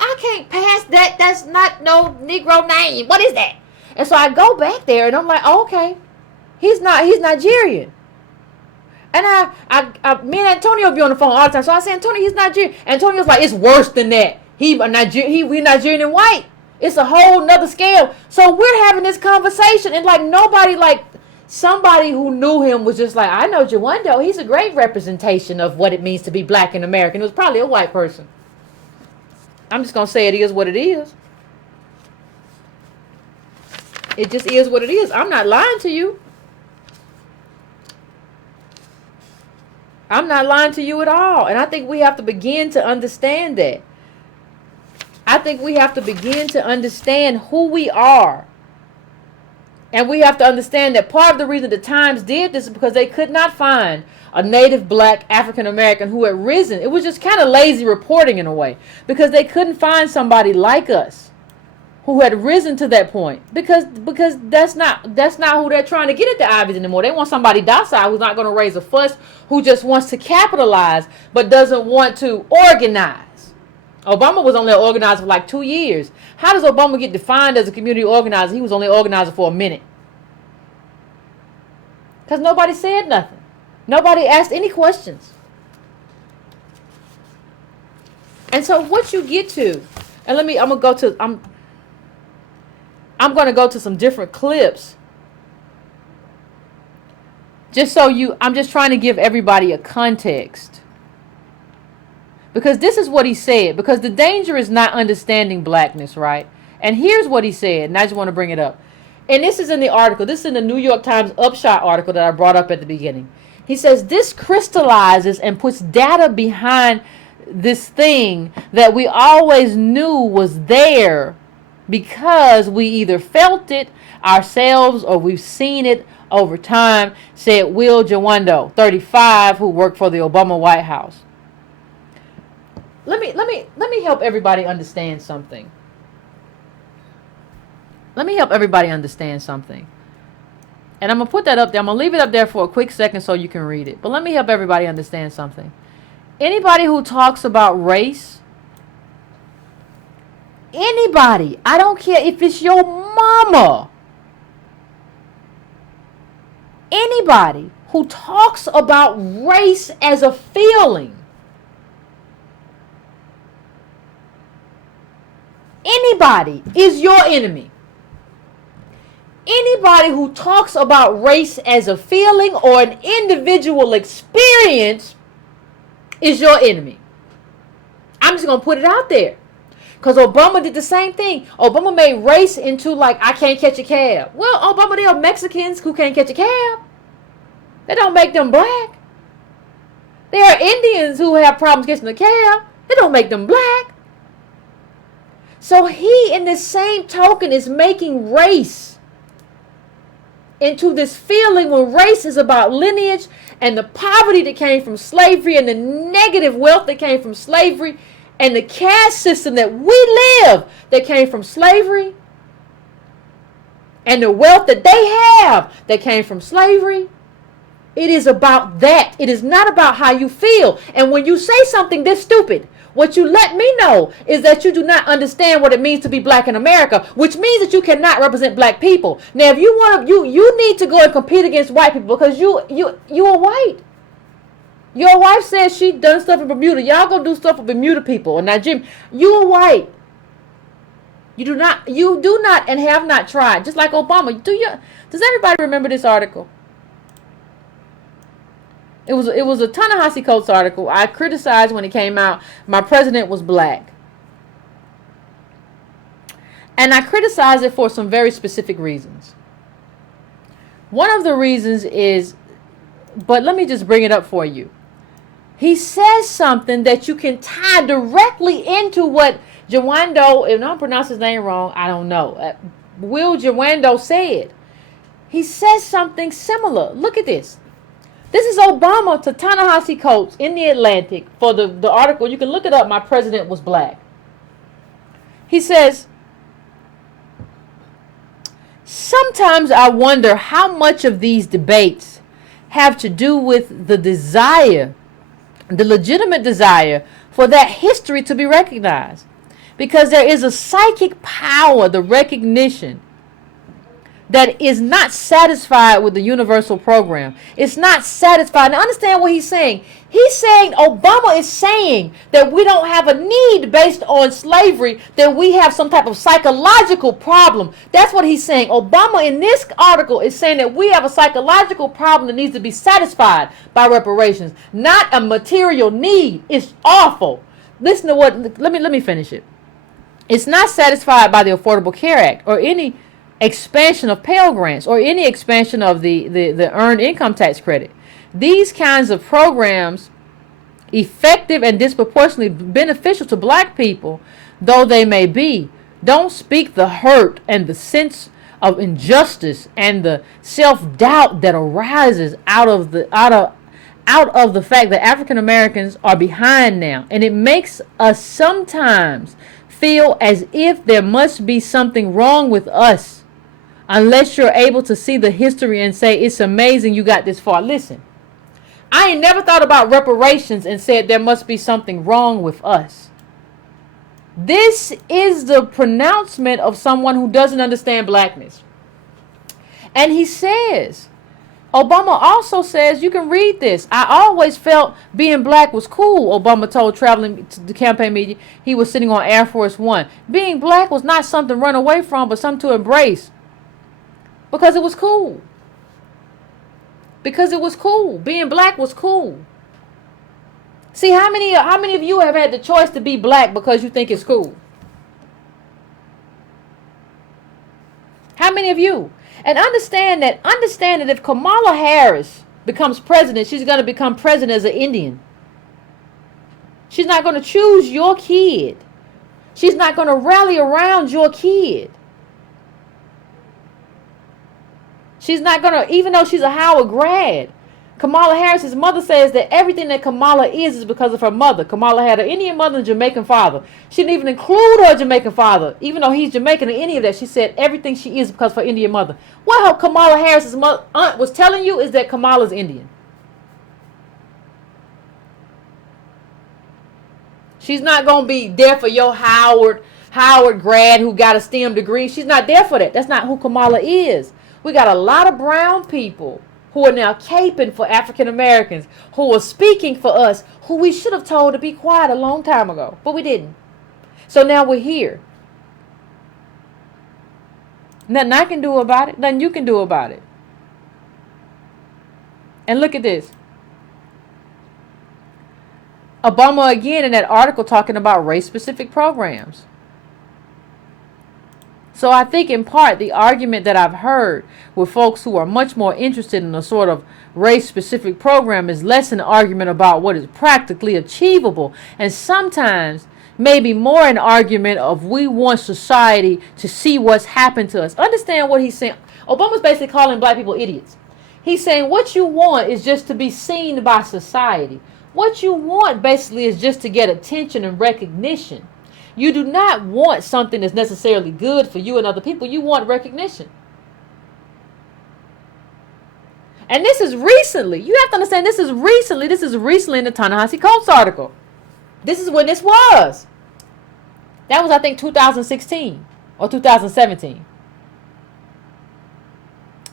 I can't pass that. That's not no Negro name. What is that? And so I go back there and I'm like, oh, okay. He's not. He's Nigerian. And me and Antonio be on the phone all the time. So I say, Antonio, he's Nigerian. Antonio's like, it's worse than that. We Nigerian and white. It's a whole nother scale. So we're having this conversation, and like nobody, like somebody who knew him was just like, I know Jawando. He's a great representation of what it means to be black in America. And it was probably a white person. I'm just gonna say it is what it is. It just is what it is. I'm not lying to you. I'm not lying to you at all. And I think we have to begin to understand that. I think we have to begin to understand who we are. And we have to understand that part of the reason the Times did this is because they could not find a native black African American who had risen. It was just kind of lazy reporting in a way. Because they couldn't find somebody like us who had risen to that point, because that's not who they're trying to get at the Ivies anymore. They want somebody docile who's not going to raise a fuss, who just wants to capitalize but doesn't want to organize. Obama was only an organizer for like 2 years. How does Obama get defined as a community organizer? He was only an organizer for a minute. Because nobody said nothing. Nobody asked any questions. And so what you get to, and I'm going to go to some different clips. I'm just trying to give everybody a context. Because this is what he said. Because the danger is not understanding blackness, right? And here's what he said, and I just want to bring it up. And this is in the article. This is in the New York Times Upshot article that I brought up at the beginning. He says, this crystallizes and puts data behind this thing that we always knew was there, because we either felt it ourselves or we've seen it over time, said Will Jawando, 35, who worked for the Obama White House. Let me help everybody understand something. And I'm going to put that up there. I'm going to leave it up there for a quick second so you can read it. But let me help everybody understand something. Anybody who talks about race, anybody, I don't care if it's your mama, anybody who talks about race as a feeling, anybody is your enemy. Anybody who talks about race as a feeling or an individual experience is your enemy. I'm just going to put it out there. Because Obama did the same thing. Obama made race into like, I can't catch a cab. Well, Obama, they are Mexicans who can't catch a cab. That don't make them black. There are Indians who have problems catching a cab. That don't make them black. So he, in this same token, is making race into this feeling when race is about lineage and the poverty that came from slavery and the negative wealth that came from slavery and the caste system that we live that came from slavery and the wealth that they have that came from slavery. It is about that. It is not about how you feel. And when you say something this stupid, what you let me know is that you do not understand what it means to be black in America, which means that you cannot represent black people. Now, if you want to, you need to go and compete against white people because you are white. Your wife says she done stuff in Bermuda. Y'all go do stuff with Bermuda people or Nigeria. You are white. You do not and have not tried. Just like Obama. Does everybody remember this article? It was a Ta-Nehisi Coates article. I criticized when it came out. My president was black. And I criticized it for some very specific reasons. One of the reasons is, but let me just bring it up for you. He says something that you can tie directly into what Jawando, if I don't pronounce his name wrong, I don't know. Will Jawando said. He says something similar. Look at this. This is Obama to Ta-Nehisi Coates in the Atlantic for the article. You can look it up. My president was black. He says, sometimes I wonder how much of these debates have to do with the desire, the legitimate desire for that history to be recognized. Because there is a psychic power, the recognition that is not satisfied with the universal program. It's not satisfied. Now understand what he's saying. He's saying, Obama is saying that we don't have a need based on slavery, that we have some type of psychological problem. That's what he's saying. Obama in this article is saying that we have a psychological problem that needs to be satisfied by reparations, not a material need. It's awful. Listen to what, let me finish it. It's not satisfied by the Affordable Care Act or any expansion of Pell Grants or any expansion of the Earned Income Tax Credit. These kinds of programs, effective and disproportionately beneficial to black people, though they may be, don't speak the hurt and the sense of injustice and the self-doubt that arises out of the fact that African Americans are behind now. And it makes us sometimes feel as if there must be something wrong with us unless you're able to see the history and say, it's amazing you got this far. Listen, I ain't never thought about reparations and said there must be something wrong with us. This is the pronouncement of someone who doesn't understand blackness. And he says, Obama also says, you can read this. I always felt being black was cool, Obama told traveling to the campaign media. He was sitting on Air Force One. Being black was not something to run away from, but something to embrace. Because it was cool. Because it was cool. Being black was cool. See, how many of you have had the choice to be black because you think it's cool? How many of you? And understand that if Kamala Harris becomes president, she's going to become president as an Indian. She's not going to choose your kid. She's not going to rally around your kid. She's not going to, even though she's a Howard grad, Kamala Harris's mother says that everything that Kamala is because of her mother. Kamala had an Indian mother and a Jamaican father. She didn't even include her Jamaican father, even though he's Jamaican or any of that. She said everything she is because of her Indian mother. What her Kamala Harris's aunt was telling you is that Kamala's Indian. She's not going to be there for your Howard grad who got a STEM degree. She's not there for that. That's not who Kamala is. We got a lot of brown people who are now caping for African Americans, who are speaking for us, who we should have told to be quiet a long time ago, but we didn't. So now we're here. Nothing I can do about it, nothing you can do about it. And look at this. Obama again in that article talking about race-specific programs. So I think in part the argument that I've heard with folks who are much more interested in a sort of race-specific program is less an argument about what is practically achievable, and sometimes maybe more an argument of we want society to see what's happened to us. Understand what he's saying. Obama's basically calling black people idiots. He's saying what you want is just to be seen by society. What you want basically is just to get attention and recognition. You do not want something that's necessarily good for you and other people. You want recognition. And this is recently. You have to understand this is recently. This is recently in the Ta-Nehisi Coates article. This is when this was. That was, I think, 2016 or 2017.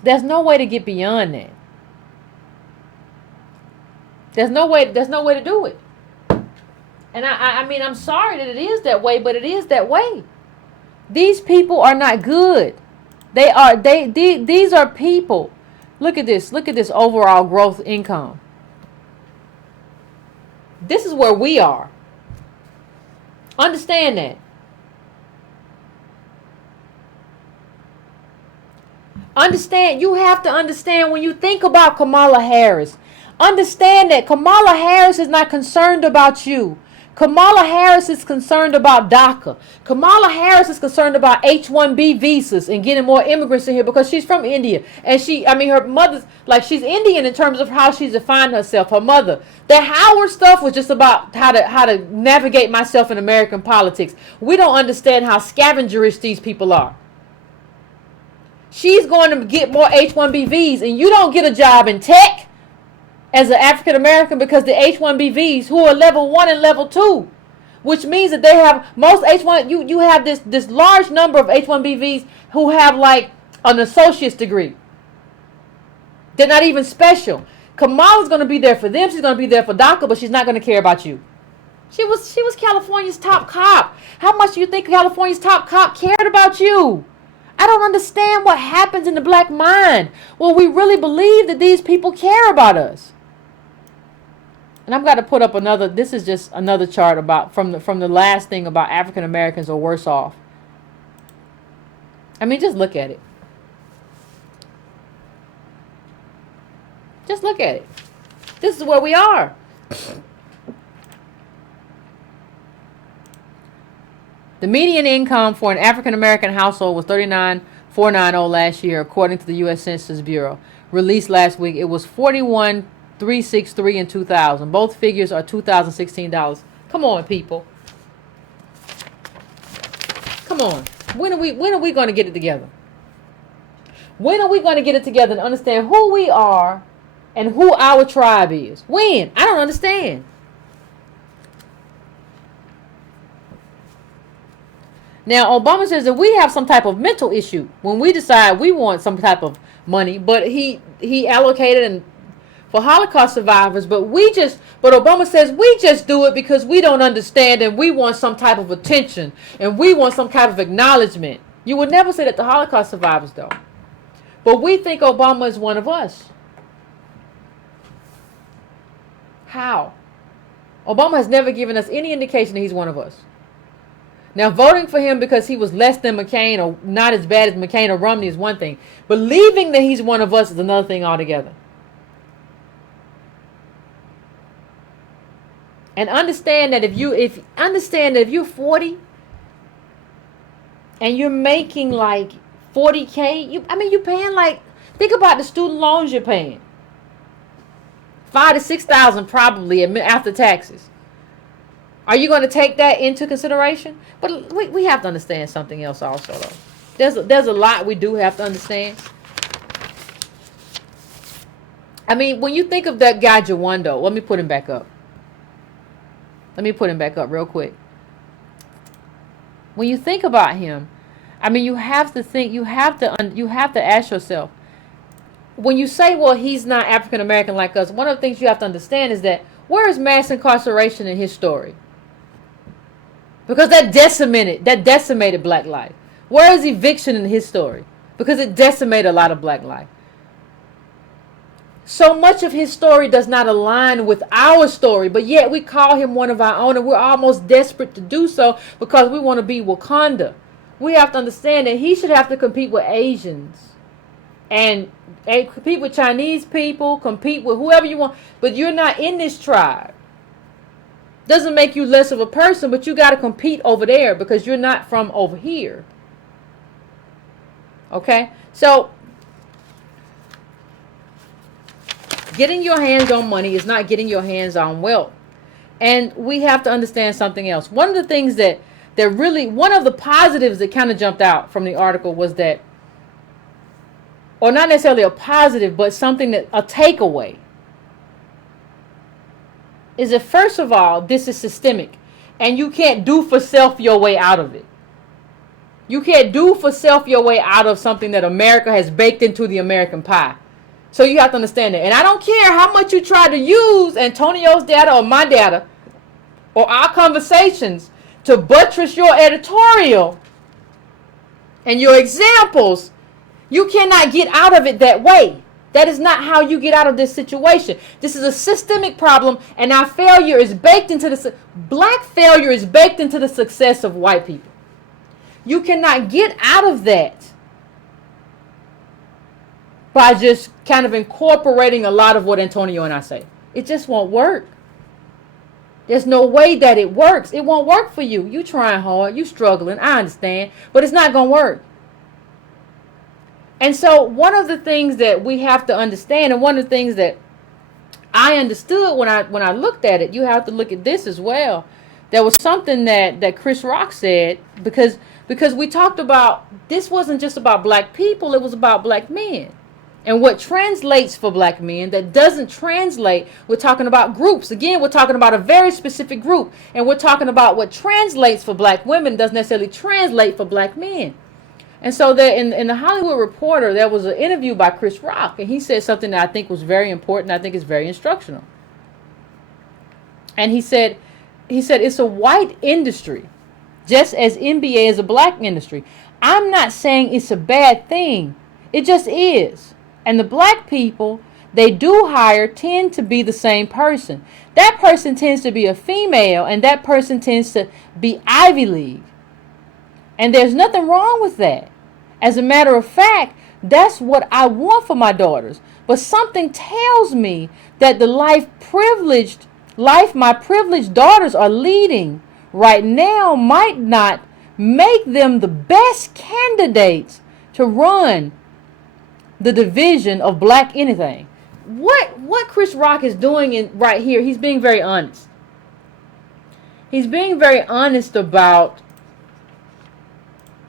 There's no way to get beyond that. There's no way to do it. And I mean, I'm sorry that it is that way, but it is that way. These people are not good. These are people. Look at this. Look at this overall growth income. This is where we are. Understand that. Understand. You have to understand when you think about Kamala Harris. Understand that Kamala Harris is not concerned about you. Kamala Harris is concerned about DACA. Kamala Harris is concerned about H-1B visas and getting more immigrants in here because she's from India. And her mother's, like, she's Indian in terms of how she's defined herself, her mother. The Howard stuff was just about how to navigate myself in American politics. We don't understand how scavengerish these people are. She's going to get more H-1B visas, and you don't get a job in tech as an African American because the H-1B who are level 1 and level 2, which means that they have most H-1, you have this large number of H-1B who have like an associate's degree. They're not even special. Kamala's going to be there for them. She's going to be there for DACA, but she's not going to care about you. She was California's top cop. How much do you think California's top cop cared about you? I don't understand what happens in the black mind. Well, we really believe that these people care about us. And I've got to put up another. This is just another chart about from the last thing about African Americans are worse off. I mean, just look at it. Just look at it. This is where we are. The median income for an African American household was $39,490 last year, according to the U.S. Census Bureau. Released last week, it was $41,363 in 2000. Both figures are 2016 dollars. Come on, people. Come on. When are we going to get it together? When are we going to get it together and understand who we are and who our tribe is? When? I don't understand. Now, Obama says that we have some type of mental issue when we decide we want some type of money, but he allocated for Holocaust survivors, but Obama says we just do it because we don't understand and we want some type of attention and we want some kind of acknowledgement. You would never say that to Holocaust survivors, though. But we think Obama is one of us. How? Obama has never given us any indication that he's one of us. Now, voting for him because he was less than McCain or not as bad as McCain or Romney is one thing. Believing that he's one of us is another thing altogether. And understand that if you're 40 and you're making like $40K, you're paying like, think about the student loans you're paying. $5,000 to $6,000 probably after taxes. Are you going to take that into consideration? But we have to understand something else also, though. There's a lot we do have to understand. I mean, when you think of that guy Jawando, let me put him back up. Let me put him back up real quick. When you think about him, I mean, you have to ask yourself, when you say, well, he's not African American like us, one of the things you have to understand is that where is mass incarceration in his story? Because that decimated black life. Where is eviction in his story? Because it decimated a lot of black life. So much of his story does not align with our story, but yet we call him one of our own, and we're almost desperate to do so because we want to be Wakanda. We have to understand that he should have to compete with Asians and compete with Chinese people, compete with whoever you want, but you're not in this tribe. Doesn't make you less of a person, but you got to compete over there because you're not from over here. Okay? So, getting your hands on money is not getting your hands on wealth. And we have to understand something else. One of the things that really, one of the positives that kind of jumped out from the article was that, or not necessarily a positive, but something that, a takeaway, is that first of all, this is systemic. And you can't do for self your way out of it. You can't do for self your way out of something that America has baked into the American pie. So you have to understand that. And I don't care how much you try to use Antonio's data or my data or our conversations to buttress your editorial and your examples, you cannot get out of it that way. That is not how you get out of this situation. This is a systemic problem, and our failure is baked into black failure is baked into the success of white people. You cannot get out of that by just kind of incorporating a lot of what Antonio and I say. It just won't work. There's no way that it works. It won't work for you. You trying hard, you struggling, I understand, but it's not going to work. And so one of the things that we have to understand, and one of the things that I understood when I looked at it, you have to look at this as well. There was something that Chris Rock said, because we talked about, this wasn't just about black people, it was about black men. And what translates for black men that doesn't translate, we're talking about groups. Again, we're talking about a very specific group. And we're talking about what translates for black women doesn't necessarily translate for black men. And so there in the Hollywood Reporter, there was an interview by Chris Rock, and he said something that I think was very important. I think is very instructional. And he said it's a white industry, just as NBA is a black industry. I'm not saying it's a bad thing. It just is. And the black people they do hire tend to be the same person. That person tends to be a female, and that person tends to be Ivy League. And there's nothing wrong with that. As a matter of fact, that's what I want for my daughters. But something tells me that the life my privileged daughters are leading right now might not make them the best candidates to run the division of black anything. What Chris Rock is doing right here, he's being very honest. He's being very honest about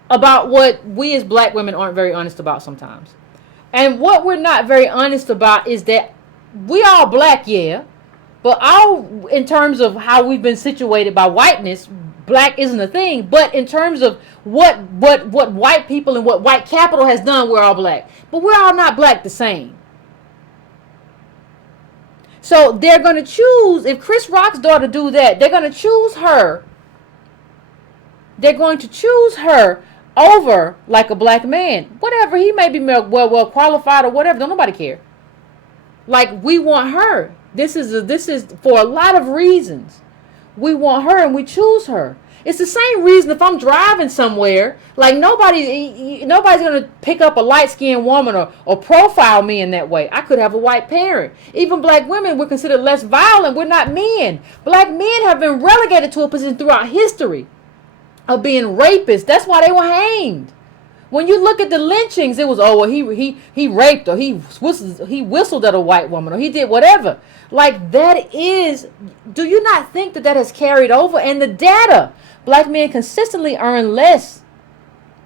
what we as black women aren't very honest about sometimes. And what we're not very honest about is that we all black, yeah, but all in terms of how we've been situated by whiteness, black isn't a thing. But in terms of what white people and what white capital has done, we're all black. But we're all not black the same. So they're going to choose, if Chris Rock's daughter do that, they're going to choose her. They're going to choose her over like a black man. Whatever, he may be well qualified or whatever, don't nobody care. Like, we want her. This is for a lot of reasons. We want her and we choose her. It's the same reason if I'm driving somewhere, like nobody's going to pick up a light-skinned woman or profile me in that way. I could have a white parent. Even black women, we're considered less violent. We're not men. Black men have been relegated to a position throughout history of being rapists. That's why they were hanged. When you look at the lynchings, it was, oh, well, he raped, or he whistled at a white woman, or he did whatever. Like, that is, do you not think that has carried over? And the data, black men consistently earn less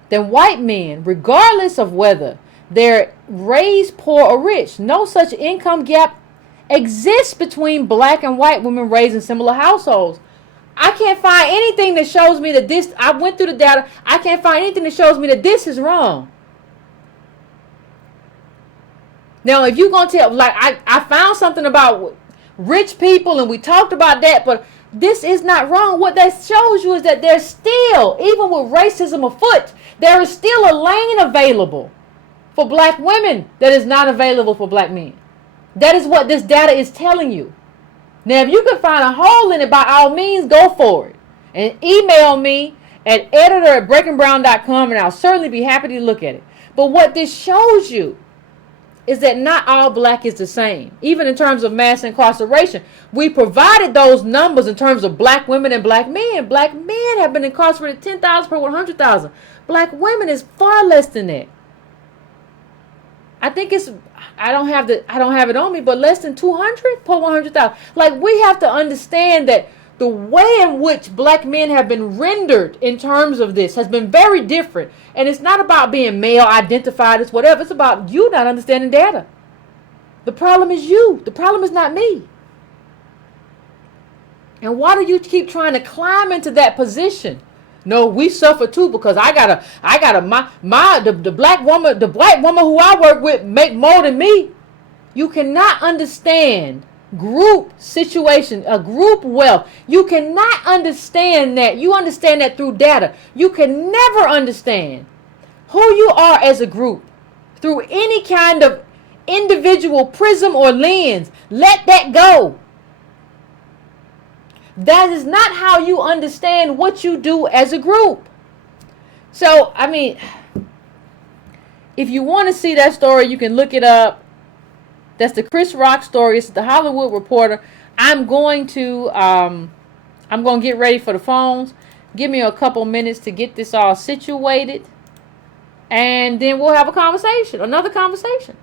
than white men, regardless of whether they're raised poor or rich. No such income gap exists between black and white women raised in similar households. I can't find anything that shows me that this, I went through the data, I can't find anything that shows me that this is wrong. Now, if you're going to tell, like, I found something about rich people and we talked about that, but this is not wrong. What that shows you is that there's still, even with racism afoot, there is still a lane available for black women that is not available for black men. That is what this data is telling you. Now, if you can find a hole in it, by all means, go for it. And email me at editor@breakingbrown.com, and I'll certainly be happy to look at it. But what this shows you is that not all black is the same. Even in terms of mass incarceration, we provided those numbers in terms of black women and black men. Black men have been incarcerated 10,000 per 100,000. Black women is far less than that. I think it's, I don't have it on me, but less than 200 per 100,000. Like, we have to understand that the way in which black men have been rendered in terms of this has been very different. And it's not about being male identified as whatever. It's about you not understanding data. The problem is you. The problem is not me. And why do you keep trying to climb into that position? No, we suffer too, because the black woman, the white woman who I work with make more than me. You cannot understand group situation, a group wealth. You cannot understand that. You understand that through data. You can never understand who you are as a group through any kind of individual prism or lens. Let that go. That is not how you understand what you do as a group. So, I mean, if you want to see that story, you can look it up. That's the Chris Rock story. It's the Hollywood Reporter. I'm going to get ready for the phones. Give me a couple minutes to get this all situated. And then we'll have a conversation, another conversation.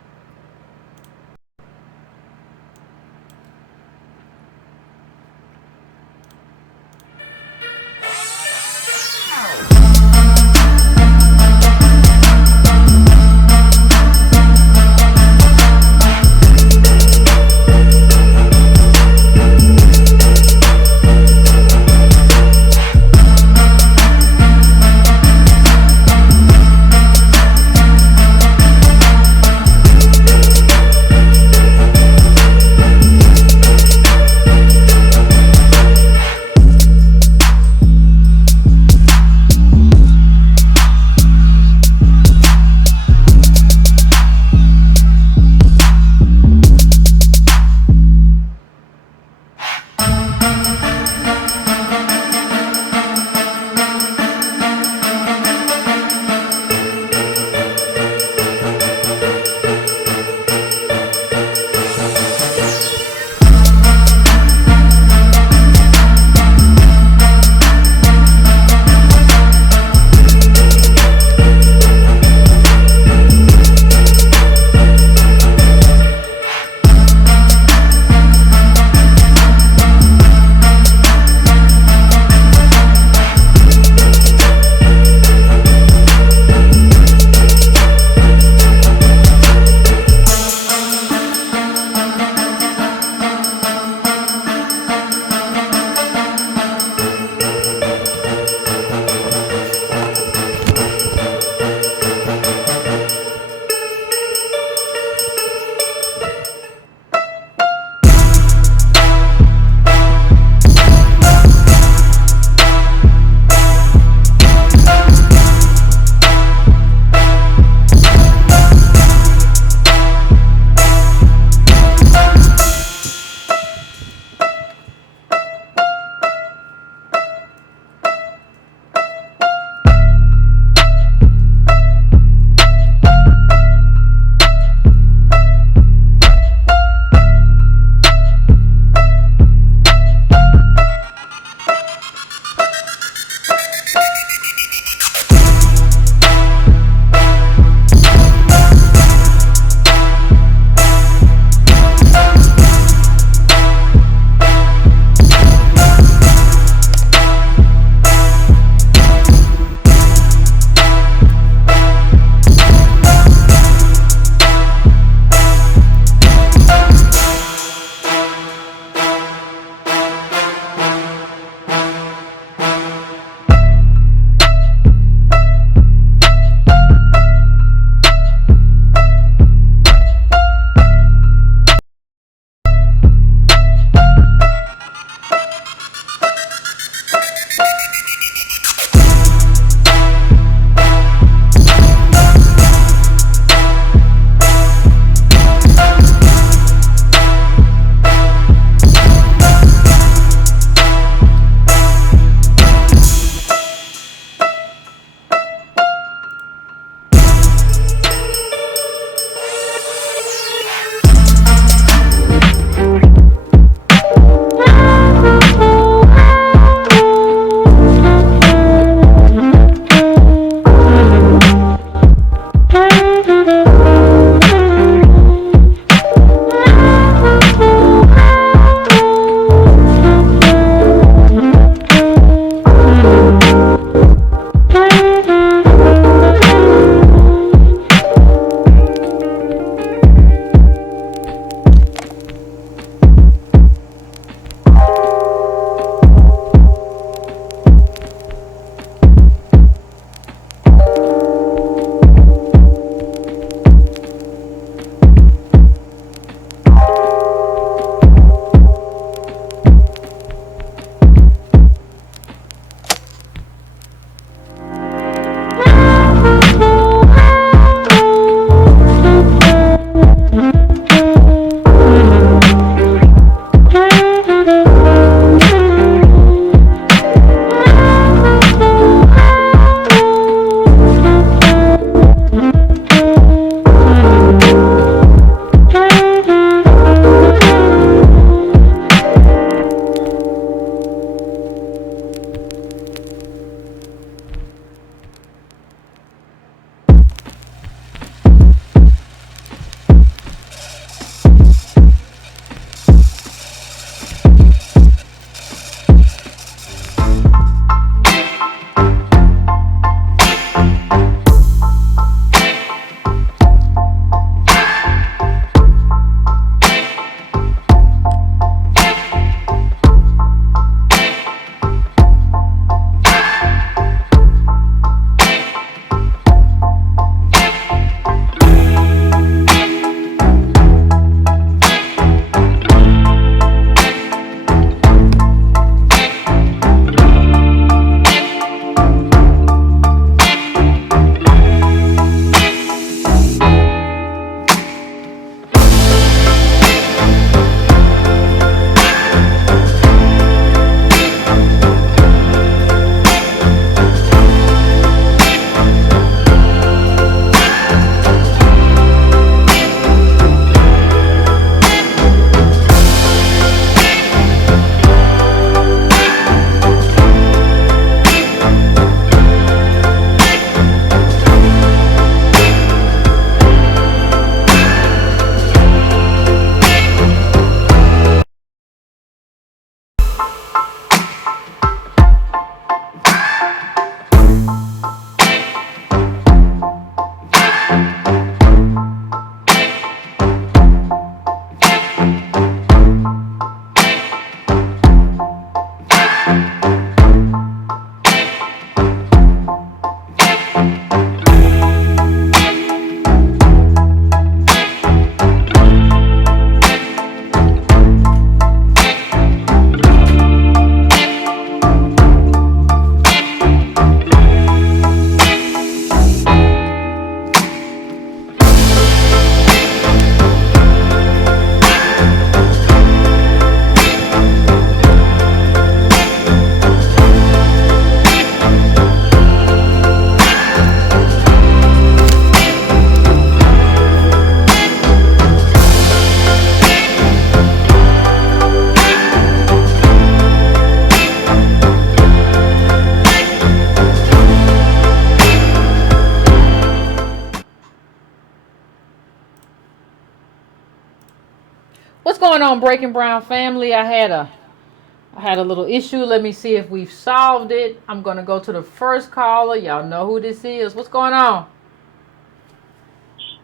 What's going on, Breaking Brown family? I had a little issue. Let me see if we've solved it. I'm gonna go to the first caller. Y'all know who this is. What's going on?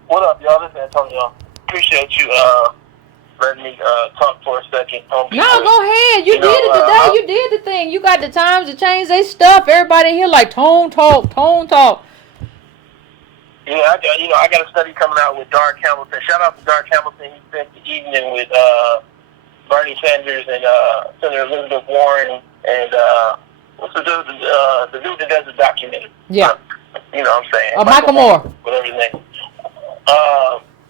What up, y'all? This is Antonio. Appreciate you letting me talk for a second. No, go ahead. You did it today. You did the thing. You got the times to change their stuff. Everybody in here like tone talk. Yeah, I got a study coming out with Dark Hamilton. Shout out to Dark Hamilton. He spent the evening with Bernie Sanders and Senator Elizabeth Warren and what's the dude? The dude that does the documentary. Yeah. You know what I'm saying? Michael Moore. Whatever his name.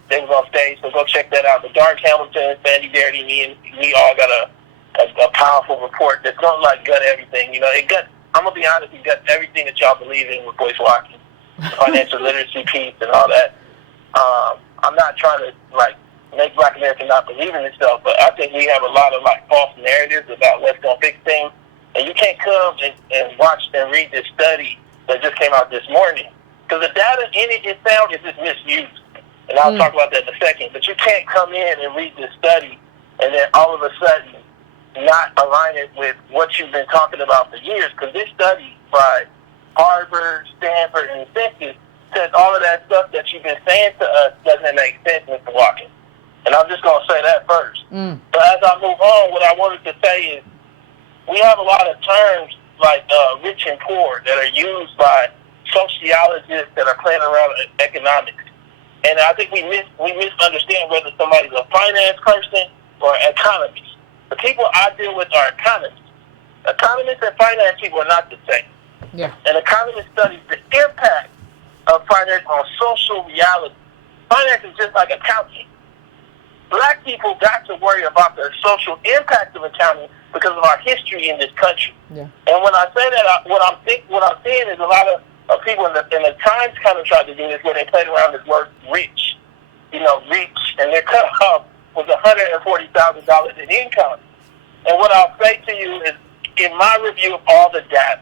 They was on stage, so go check that out. But Dark Hamilton, Sandy Garrity, we all got a powerful report that's gonna gut everything. You know, I'm gonna be honest, it gut everything that y'all believe in with Boyce Watkins, financial literacy piece and all that. I'm not trying to make Black America not believe in itself, but I think we have a lot of false narratives about what's gonna fix things, and you can't come and watch and read this study that just came out this morning because the data in it itself is just misused. And I'll talk about that in a second. But you can't come in and read this study and then all of a sudden not align it with what you've been talking about for years. Because this study by Harvard, Stanford, and Census says all of that stuff that you've been saying to us doesn't make sense, Mr. Watkins. And I'm just going to say that first. But as I move on, what I wanted to say is we have a lot of terms like rich and poor that are used by sociologists that are playing around with economics. And I think we misunderstand whether somebody's a finance person or an economist. The people I deal with are economists. Economists and finance people are not the same. Yeah. An economist studies the impact of finance on social reality. Finance is just like accounting. Black people got to worry about the social impact of accounting because of our history in this country. Yeah. And when I say that, what I'm seeing is a lot of people in the Times kind of tried to do this where they played around this word rich, reach, and their cutoff was $140,000 in income. And what I'll say to you is, in my review of all the data,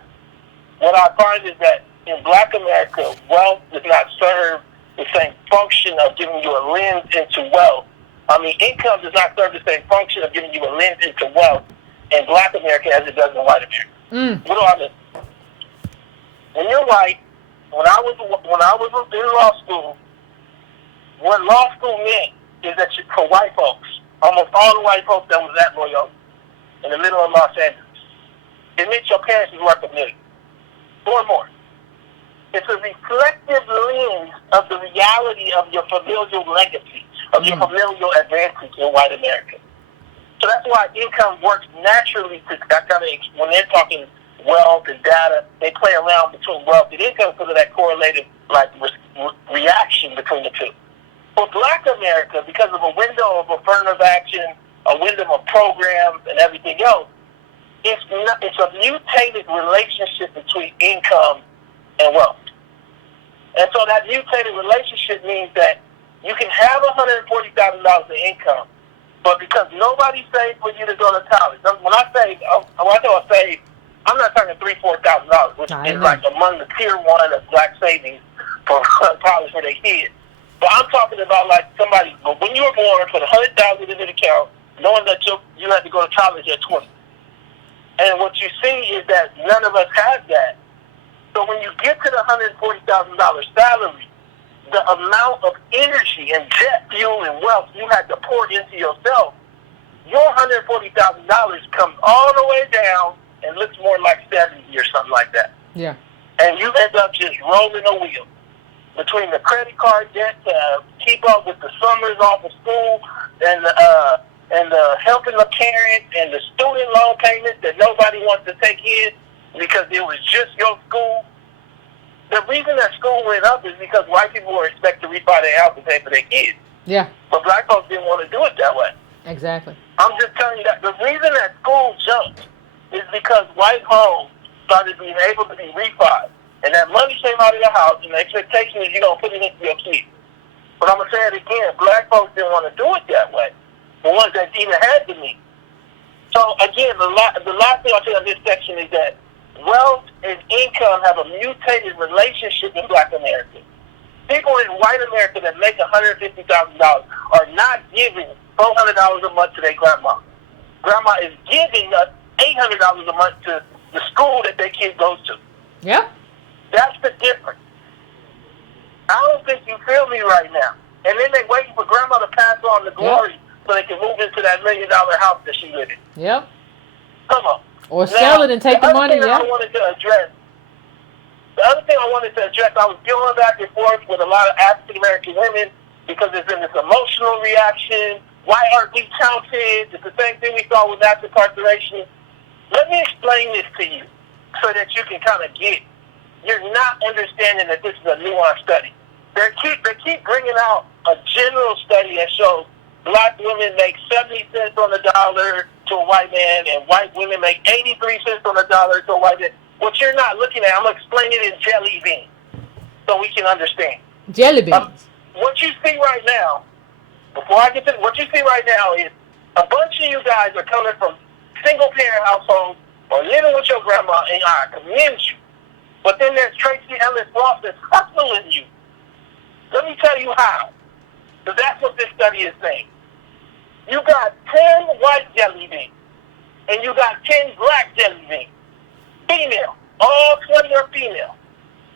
what I find is that in Black America, wealth does not serve the same function of giving you a lens into wealth. Income does not serve the same function of giving you a lens into wealth in Black America as it does in white America. What do I mean? When you're white, when I was in law school, what law school meant is that for white folks, almost all the white folks that was at Loyola, in the middle of Los Angeles, it meant your parents was worth $1 million or more. It's a reflective lens of the reality of your familial legacy, of your familial advantage in white America. So that's why income works naturally to when they're talking wealth and data, they play around between wealth and income because of that correlated reaction between the two. For Black America, because of a window of affirmative action, a window of programs and everything else, it's a mutated relationship between income and wealth. And so that mutated relationship means that you can have $140,000 in income, but because nobody saved for you to go to college. When I say save, I'm not talking $3,000-$4,000, which is among the tier one of Black savings for college for their kids. But I'm talking about somebody, when you were born, put $100,000 in an account, knowing that you had to go to college at 20. And what you see is that none of us have that. So when you get to the $140,000 salary, the amount of energy and jet fuel and wealth you had to pour into yourself, your $140,000 comes all the way down and looks more like 70 or something like that. Yeah. And you end up just rolling a wheel between the credit card debt to keep up with the summers off of school and the helping the parents and the student loan payments that nobody wants to take in because it was just your school. The reason that school went up is because white people were expected to refi their house and pay for their kids. Yeah. But Black folks didn't want to do it that way. Exactly. I'm just telling you that the reason that school jumped is because white homes started being able to be refied. And that money came out of your house, and the expectation is you're going to put it into your kids. But I'm going to say it again. Black folks didn't want to do it that way. The ones that even had the means. So, again, the last thing I'll say on this section is that wealth and income have a mutated relationship in Black America. People in white America that make $150,000 are not given $400 a month to their grandma. Grandma is giving us $800 a month to the school that their kid goes to. Yeah. That's the difference. I don't think you feel me right now. And then they waiting for grandma to pass on the glory so they can move into that $1 million house that she lives in. Yep. Come on. Or sell it and take the money. The other thing I wanted to address, I was going back and forth with a lot of African American women because there's been this emotional reaction. Why aren't we counted? It's the same thing we saw with mass incarceration. Let me explain this to you so that you can kind of get it. You're not understanding that this is a nuanced study. They keep bringing out a general study that shows black women make 70 cents on the dollar to a white man, and white women make 83 cents on the dollar to a white man. What you're not looking at, I'm going to explain it in jelly beans so we can understand. Jelly beans. What you see right now, before I get to what you see right now is a bunch of you guys are coming from single-parent households or living with your grandma, and I commend you. But then there's Tracy Ellis Ross that's hustling you. Let me tell you how. Because that's what this study is saying. You got 10 white jelly beans, and you got 10 black jelly beans. Female. All 20 are female.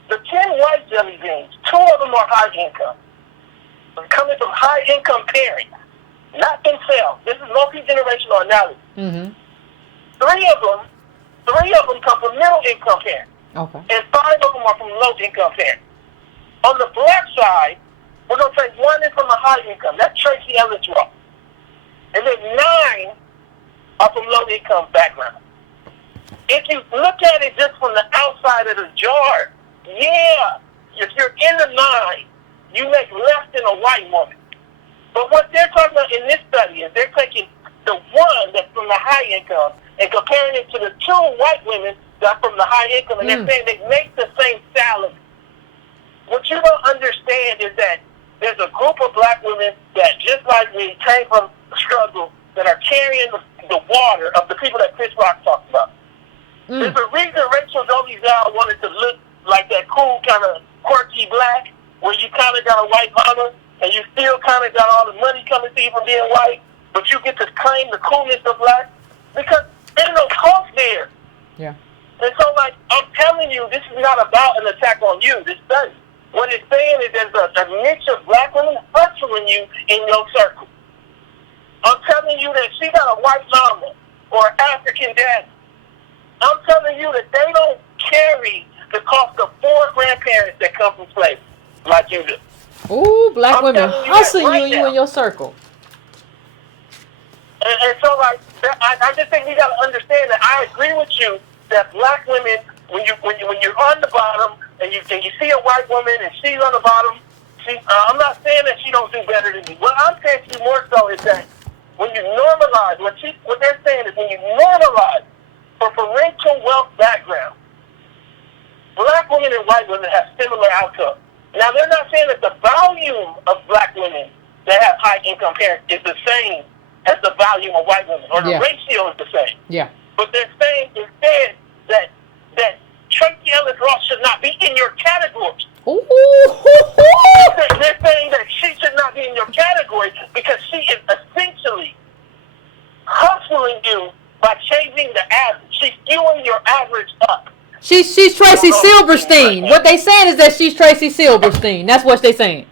The 10 white jelly beans, 2 of them are high income. They're coming from high income parents, not themselves. This is multi-generational analysis. Mm-hmm. 3 of them come from middle income parents. Okay. And 5 of them are from low income parents. On the black side, we're going to say 1 is from a high income. That's Tracy Ellis Ross. And then 9 are from low income background. If you look at it just from the outside of the jar, yeah, if you're in the 9, you make less than a white woman. But what they're talking about in this study is they're taking the 1 that's from the high income and comparing it to the 2 white women that are from the high income, and they're saying they make the same salary. What you don't understand is that there's a group of black women that, just like me, came from struggle, that are carrying the water of the people that Chris Rock talked about. There's a reason Rachel Dolezal wanted to look like that cool kind of quirky black, where you kind of got a white mama, and you still kind of got all the money coming to you from being white, but you get to claim the coolness of black, because there's no cost there. Yeah. And so, like, I'm telling you, this is not about an attack on you, this study. What it's saying is there's a niche of black women hustling you in your circle. I'm telling you that she got a white mama or an African daddy. I'm telling you that they don't carry the cost of 4 grandparents that come from slavery like you do. Ooh, black women hustling you in your circle. And so, like, I just think we got to understand that I agree with you that black women, when you're on the bottom and you see a white woman and she's on the bottom, I'm not saying that she don't do better than you. What I'm saying to you more so is that when you normalize, what they're saying is when you normalize for parental wealth background, black women and white women have similar outcomes. Now, they're not saying that the volume of black women that have high income parents is the same as the volume of white women, or the ratio is the same. Yeah. But they're saying instead that Tracy Ellis Ross should not be in your category. Ooh. They're saying that she should not be in your category because she is essentially hustling you by changing the average. She's skewing your average up. She's Tracy Silverstein. What they saying is that she's Tracy Silverstein. That's what they saying.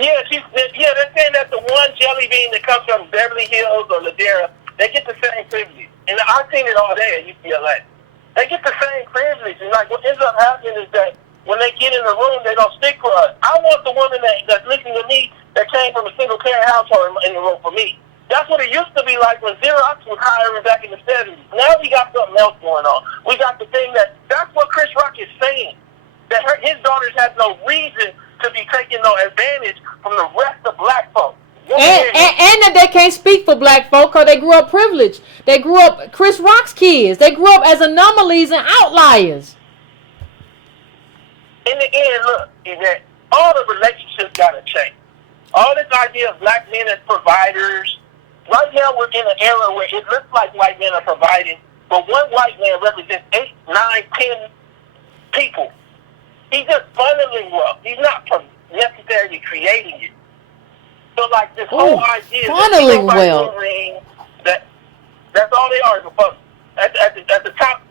Yeah, they're saying that the one jelly bean that comes from Beverly Hills or Ladera, they get the same privilege. And I've seen it all day at UCLA. They get the same privilege. And like what ends up happening is that when they get in the room, they don't stick for us. I want the woman that's listening to me that came from a single parent household in the room for me. That's what it used to be like when Xerox was hiring back in the 70s. Now we got something else going on. We got the thing that's what Chris Rock is saying. That his daughters have no reason to be taking no advantage from the rest of black folks. And that they can't speak for black folk because they grew up privileged. They grew up Chris Rock's kids. They grew up as anomalies and outliers. In the end, look, Yvette, all the relationships got to change. All this idea of black men as providers, right now we're in an era where it looks like white men are providing, but one white man represents 8, 9, 10 people. He's just funneling wealth. He's not necessarily creating it. So like this whole Ooh, idea funneling that wealth. that's all they are. At the top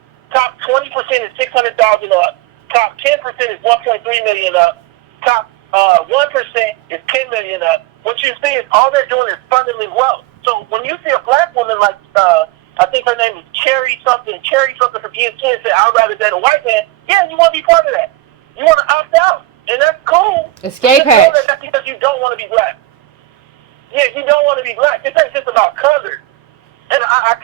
20% is 600,000 up. Top 10% is 1.3 million up. Top 1% is 10 million up. What you see is all they're doing is funneling wealth. So when you see a black woman like I think her name is Cherry something from ESPN said, I'd rather date a white man. Yeah, you want to be part of that. You want to opt out. And that's cool. Escape hatch. That's because you don't want to be black. Yeah, you don't want to be black. This ain't just about color. And I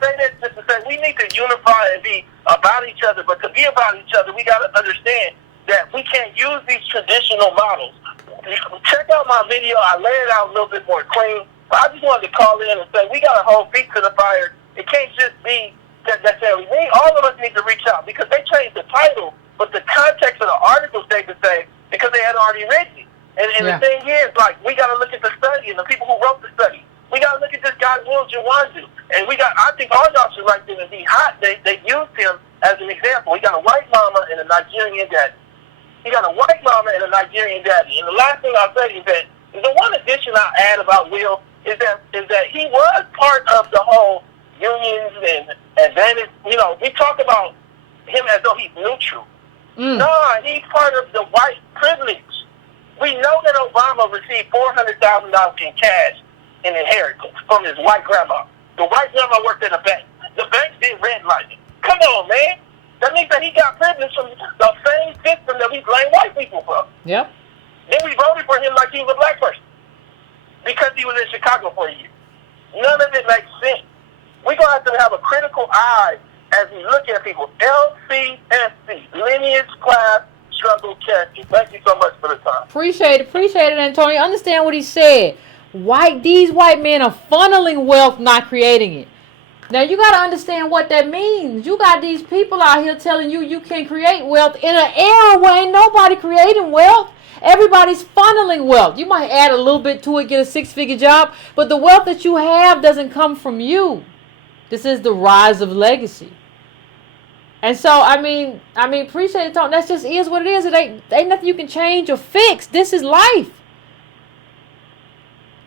say this just to say we need to unify and be about each other. But to be about each other, we got to understand that we can't use these traditional models. Check out my video. I lay it out a little bit more clean. But I just wanted to call in and say we got to hold feet to the fire. It can't just be that necessarily me. All of us need to reach out because they changed the title, but the context of the article stayed the same because they had already written it. And the thing is, like, we got to look at the study and the people who wrote the study. We got to look at this guy, Will Jawandu. And I think all y'all should write him and be hot. They used him as an example. He got a white mama and a Nigerian daddy. And the last thing I'll say is that the one addition I'll add about Will is that he was part of the whole unions and then we talk about him as though he's neutral. No, he's part of the white privilege. We know that Obama received $400,000 in cash in inheritance from his white grandma. The white grandma worked at a bank. The bank did redlining. Come on, man. That means that he got privilege from the same system that we blame white people for. Yep. Then we voted for him like he was a black person because he was in Chicago for a year. None of it makes sense. We're going to have a critical eye as we look at people. LCSC, lineage, class, struggle, character. Thank you so much for the time. Appreciate it, Antonio. Understand what he said. These white men are funneling wealth, not creating it. Now, you got to understand what that means. You got these people out here telling you can create wealth in an era where ain't nobody creating wealth. Everybody's funneling wealth. You might add a little bit to it, get a six-figure job, but the wealth that you have doesn't come from you. This is the rise of legacy. And so, I mean, appreciate it, Tony. That just is what it is. It ain't nothing you can change or fix. This is life.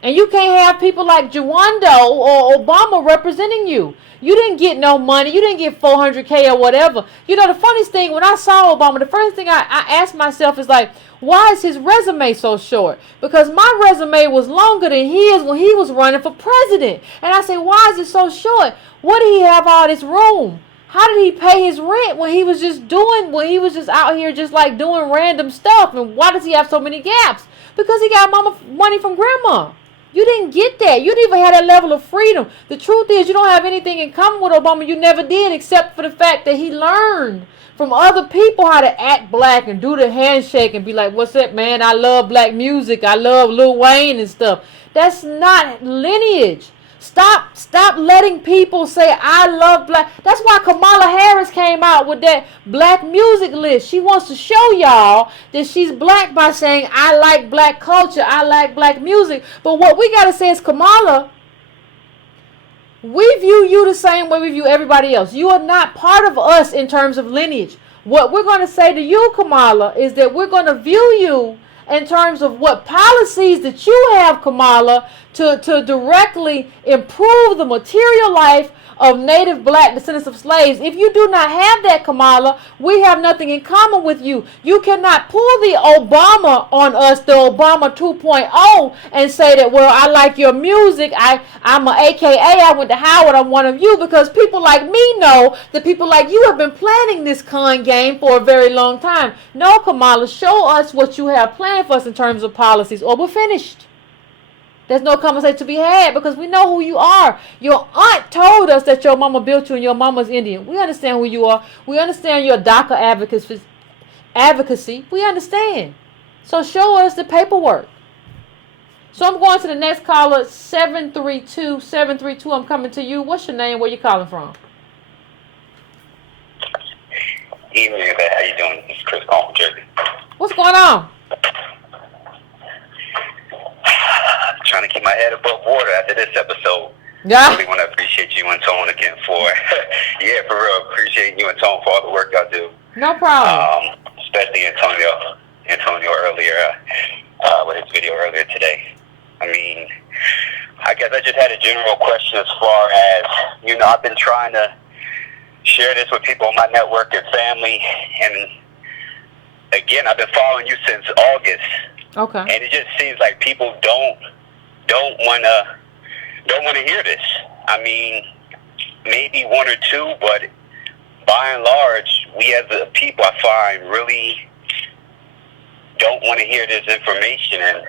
And you can't have people like Jawando or Obama representing you. You didn't get no money. You didn't get $400K or whatever. You know, the funniest thing, when I saw Obama, the first thing I asked myself is like, why is his resume so short? Because my resume was longer than his when he was running for president. And I said, why is it so short? What did he have all this room? How did he pay his rent when he was just out here just like doing random stuff? And why does he have so many gaps? Because he got money from grandma. You didn't get that. You didn't even have that level of freedom. The truth is you don't have anything in common with Obama. You never did, except for the fact that he learned from other people how to act black and do the handshake and be like, what's up, man? I love black music. I love Lil Wayne and stuff. That's not lineage. Stop letting people say, I love black. That's why Kamala Harris came out with that black music list. She wants to show y'all that she's black by saying, I like black culture. I like black music. But what we got to say is, Kamala, we view you the same way we view everybody else. You are not part of us in terms of lineage. What we're going to say to you, Kamala, is that we're going to view you in terms of what policies that you have, Kamala, to directly improve the material life of native black descendants of slaves. If you do not have that, Kamala, we have nothing in common with you. You cannot pull the Obama on us, the Obama 2.0, and say that, well, I like your music. I'm a AKA. I went to Howard. I'm one of you, because people like me know that people like you have been planning this con game for a very long time. No, Kamala, show us what you have planned for us in terms of policies, or we're finished. There's no conversation to be had because we know who you are. Your aunt told us that your mama built you and your mama's Indian. We understand who you are. We understand your DACA advocacy. We understand. So show us the paperwork. So I'm going to the next caller, 732. 732, I'm coming to you. What's your name? Where you calling from? Evening, Yvette. How you doing? This is Chris calling from Jersey. What's going on? Trying to keep my head above water after this episode. Yeah. I really want to appreciate you and Tone again for, yeah, for real. Appreciate you and Tone for all the work y'all do. No problem. Especially Antonio earlier with his video earlier today. I mean, I guess I just had a general question as far as, I've been trying to share this with people on my network and family, and again, I've been following you since August. Okay. And it just seems like people don't want to hear this. I mean, maybe one or two, but by and large, we as a people, I find, really don't want to hear this information. And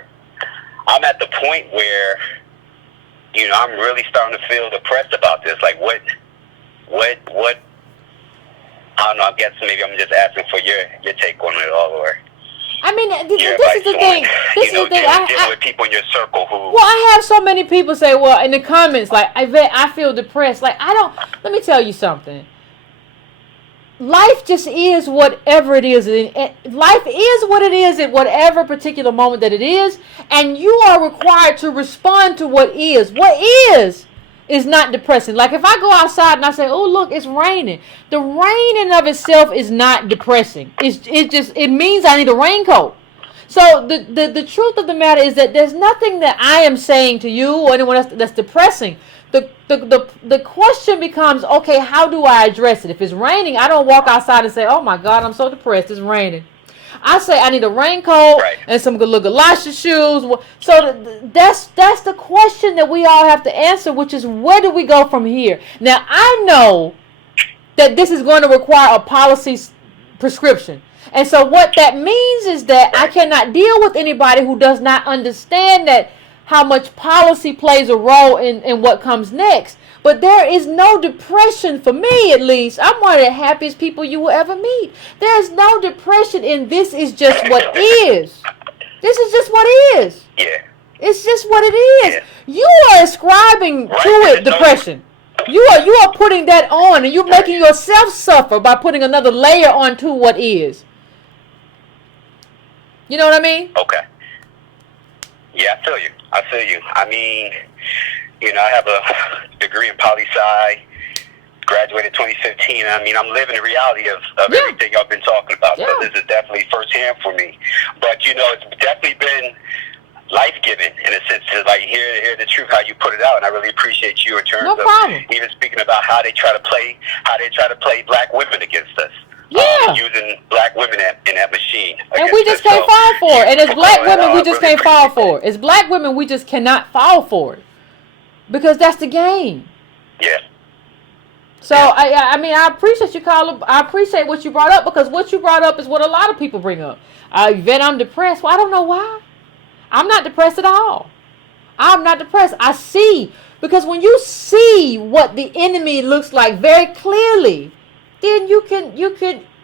I'm at the point where, I'm really starting to feel depressed about this. Like, what, I don't know, I guess maybe I'm just asking for your take on it all, or... I mean, this is the thing. This is the thing. Dealing with people in your circle who... Well, I have so many people say, well, in the comments, like, Yvette, I feel depressed. Like, let me tell you something. Life just is whatever it is. Life is what it is at whatever particular moment that it is. And you are required to respond to what is. What is not depressing. Like if I go outside and I say, oh, look, it's raining. The rain in of itself is not depressing. It means I need a raincoat. So the truth of the matter is that there's nothing that I am saying to you or anyone else that's depressing. The question becomes, okay, how do I address it? If it's raining, I don't walk outside and say, oh my God, I'm so depressed, it's raining. I say I need a raincoat and some good little galoshes shoes. So that's the question that we all have to answer, which is where do we go from here? Now, I know that this is going to require a policy prescription. And so what that means is that I cannot deal with anybody who does not understand that how much policy plays a role in what comes next. But there is no depression, for me at least. I'm one of the happiest people you will ever meet. There is no depression in this is just what is. This is just what is. Yeah. It's just what it is. Yeah. You are ascribing to it depression. You are putting that on, and you're making yourself suffer by putting another layer onto what is. You know what I mean? Okay. Yeah, I feel you. I mean, I have a degree in poli-sci, graduated 2015. I mean, I'm living the reality of everything y'all been talking about. Yeah. So this is definitely firsthand for me. But, it's definitely been life-giving in a sense to, like, hear the truth, how you put it out. And I really appreciate you in terms of even speaking about how they try to play black women against us. Yeah. Using black women in that machine. And we just can't fall for it. And as black women, we just can't fall for it. As black women, we just cannot fall for it. Because that's the game. Yeah. So, I mean, I appreciate you, Carla. I appreciate what you brought up, because what you brought up is what a lot of people bring up. Yvette, I'm depressed. Well, I don't know why. I'm not depressed at all. I'm not depressed. I see. Because when you see what the enemy looks like very clearly, then you can,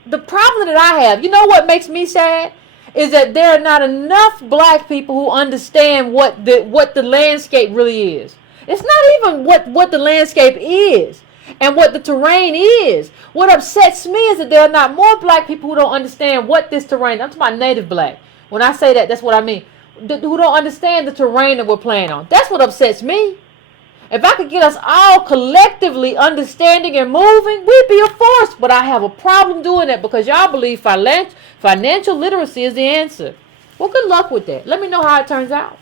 the problem that I have, you know what makes me sad? Is that there are not enough black people who understand what the landscape really is. It's not even what the landscape is and what the terrain is. What upsets me is that there are not more black people who don't understand what this terrain, I'm talking about native black. When I say that, that's what I mean. Who don't understand the terrain that we're playing on. That's what upsets me. If I could get us all collectively understanding and moving, we'd be a force. But I have a problem doing that because y'all believe financial literacy is the answer. Well, good luck with that. Let me know how it turns out.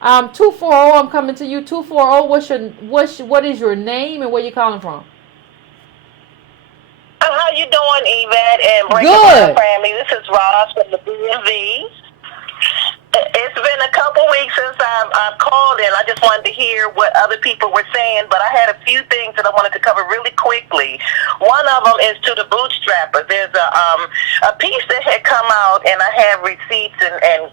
240, I'm coming to you. 240, what is your name and where you calling from? How you doing, Yvette and Breaking Family? This is Ross from the DMV. It's been a couple weeks since I've called in. I just wanted to hear what other people were saying, but I had a few things that I wanted to cover really quickly. One of them is to the bootstrappers. There's a piece that had come out, and I have receipts and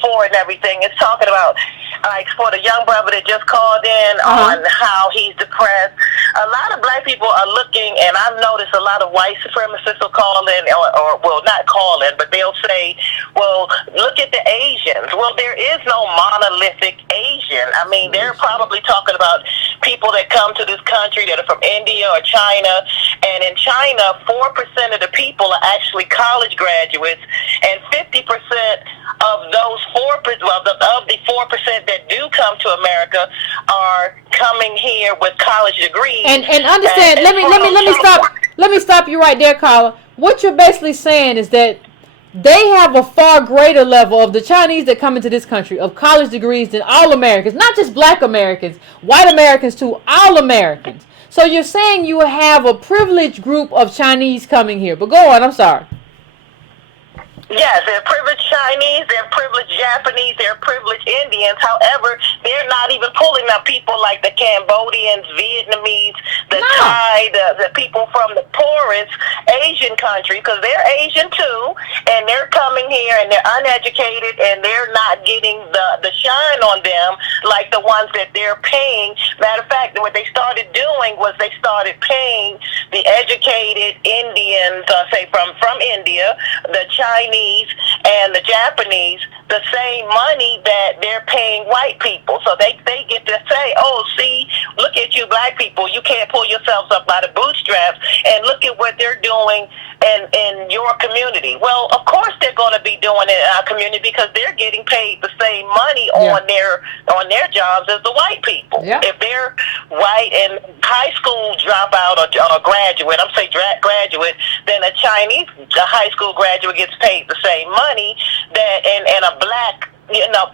for it and everything. It's talking about like for the young brother that just called in on how he's depressed. A lot of black people are looking, and I've noticed a lot of white supremacists will call in, or well, not call in, but they'll say, well, look at the Asians. Well, there is no monolithic Asian. I mean, they're probably talking about people that come to this country that are from India or China, and in China, 4% of the people are actually college graduates, and 50% of those 4%, well, of the 4% that do come to America are coming here with college degrees. And understand. Let me stop you right there, Carla. What you're basically saying is that they have a far greater level of the Chinese that come into this country of college degrees than all Americans, not just black Americans, white Americans too, all Americans. So you're saying you have a privileged group of Chinese coming here. But go on, I'm sorry. Yes, they're privileged Chinese, they're privileged Japanese, they're privileged Indians. However, they're not even pulling up people like the Cambodians, Vietnamese, the Thai, the people from the poorest Asian countries, because they're Asian too, and they're coming here and they're uneducated and they're not getting the shine on them like the ones that they're paying. Matter of fact, what they started doing was they started paying the educated Indians, say from India, the Chinese, and the Japanese the same money that they're paying white people. So they get to say, oh, see, look at you black people. You can't pull yourselves up by the bootstraps, and look at what they're doing in your community. Well, of course they're going to be doing it in our community because they're getting paid the same money on their jobs as the white people. Yeah. If they're white and high school dropout or graduate, I'm saying graduate, then a Chinese high school graduate gets paid the same money that and a black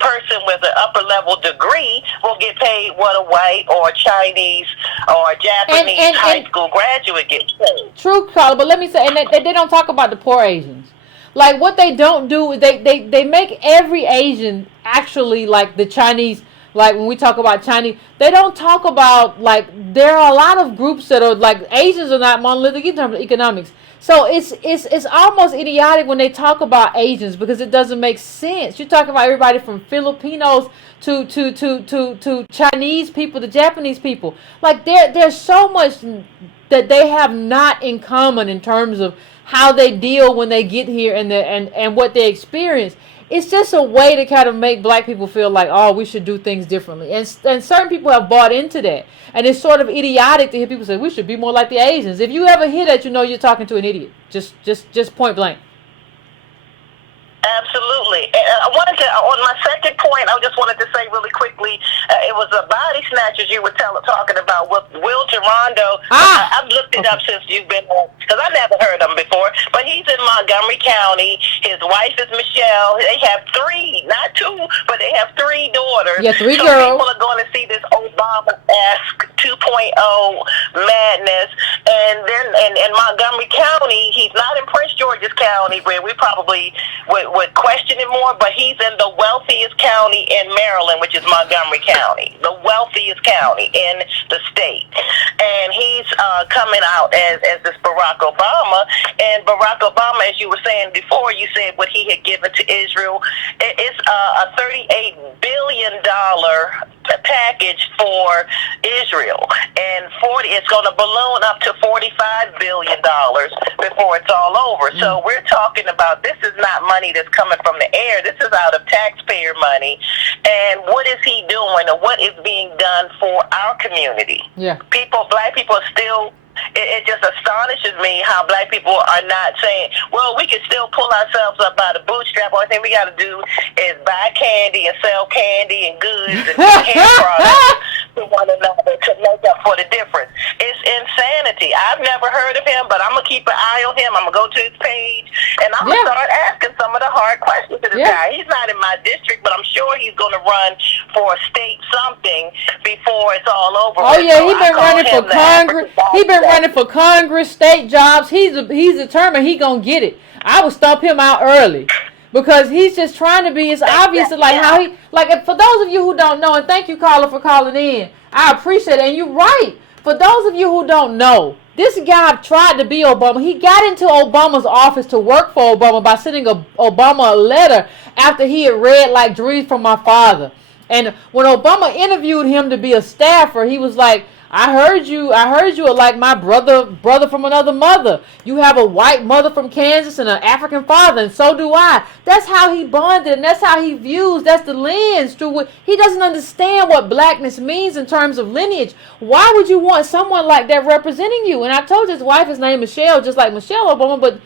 person with an upper level degree will get paid what a white or a Chinese or a Japanese high school graduate gets paid. True, Carla, but let me say, and they don't talk about the poor Asians. Like, what they don't do is they make every Asian actually like the Chinese. Like, when we talk about Chinese, they don't talk about, like, there are a lot of groups that are, like, Asians are not monolithic in terms of economics. So it's almost idiotic when they talk about Asians because it doesn't make sense. You're talking about everybody from Filipinos to Chinese people to Japanese people. Like, there's so much that they have not in common in terms of how they deal when they get here and what they experience. It's just a way to kind of make black people feel like, oh, we should do things differently. And certain people have bought into that. And it's sort of idiotic to hear people say, we should be more like the Asians. If you ever hear that, you know you're talking to an idiot. Just point blank. Absolutely. And I wanted to, on my second point, I just wanted to say really quickly, it was the body snatchers you were talking about with Will Gerondo. I've looked it up since you've been on, because I never heard of him before, but he's in Montgomery County. His wife is Michelle. They have three, not two, but they have three daughters. Yeah, three so girls. People are going to see this Obama-esque 2.0 madness. And then in Montgomery County, he's not in Prince George's County, where we probably would question it more, but he's in the wealthiest county in Maryland, which is Montgomery County, the wealthiest county in the state. And he's coming out as this Barack Obama. And Barack Obama, as you were saying before, you said what he had given to Israel. It's a $38 billion package for Israel, and it's going to balloon up to $45 billion before it's all over. So we're talking about, this is not money that's coming from the air. This is out of taxpayer money. And what is he doing, or what is being done for our community? Yeah, black people are still. It just astonishes me how black people are not saying, well, we can still pull ourselves up by the bootstrap. Only thing we got to do is buy candy and sell candy and goods and hair products to one another to make up for the difference. It's insanity. I've never heard of him, but I'm going to keep an eye on him. I'm going to go to his page, and I'm going to start asking some of the hard questions to this guy. He's not in my district, but I'm sure he's going to run for a state something before it's all over. Oh, yeah, he's been running for Congress. He's been running for Congress, state jobs. He's determined he gonna get it. I would stomp him out early because he's just trying to be. It's obvious like how he like. For those of you who don't know, and thank you, Carla, for calling in. I appreciate it, and you're right. For those of you who don't know, this guy tried to be Obama. He got into Obama's office to work for Obama by sending Obama a letter after he had read like Dreams from My Father. And when Obama interviewed him to be a staffer, he was like, I heard you are like my brother from another mother. You have a white mother from Kansas and an African father, and so do I. That's how he bonded, and that's how he views, that's the lens through what he doesn't understand what blackness means in terms of lineage. Why would you want someone like that representing you? And I told you his wife is named Michelle, just like Michelle Obama, but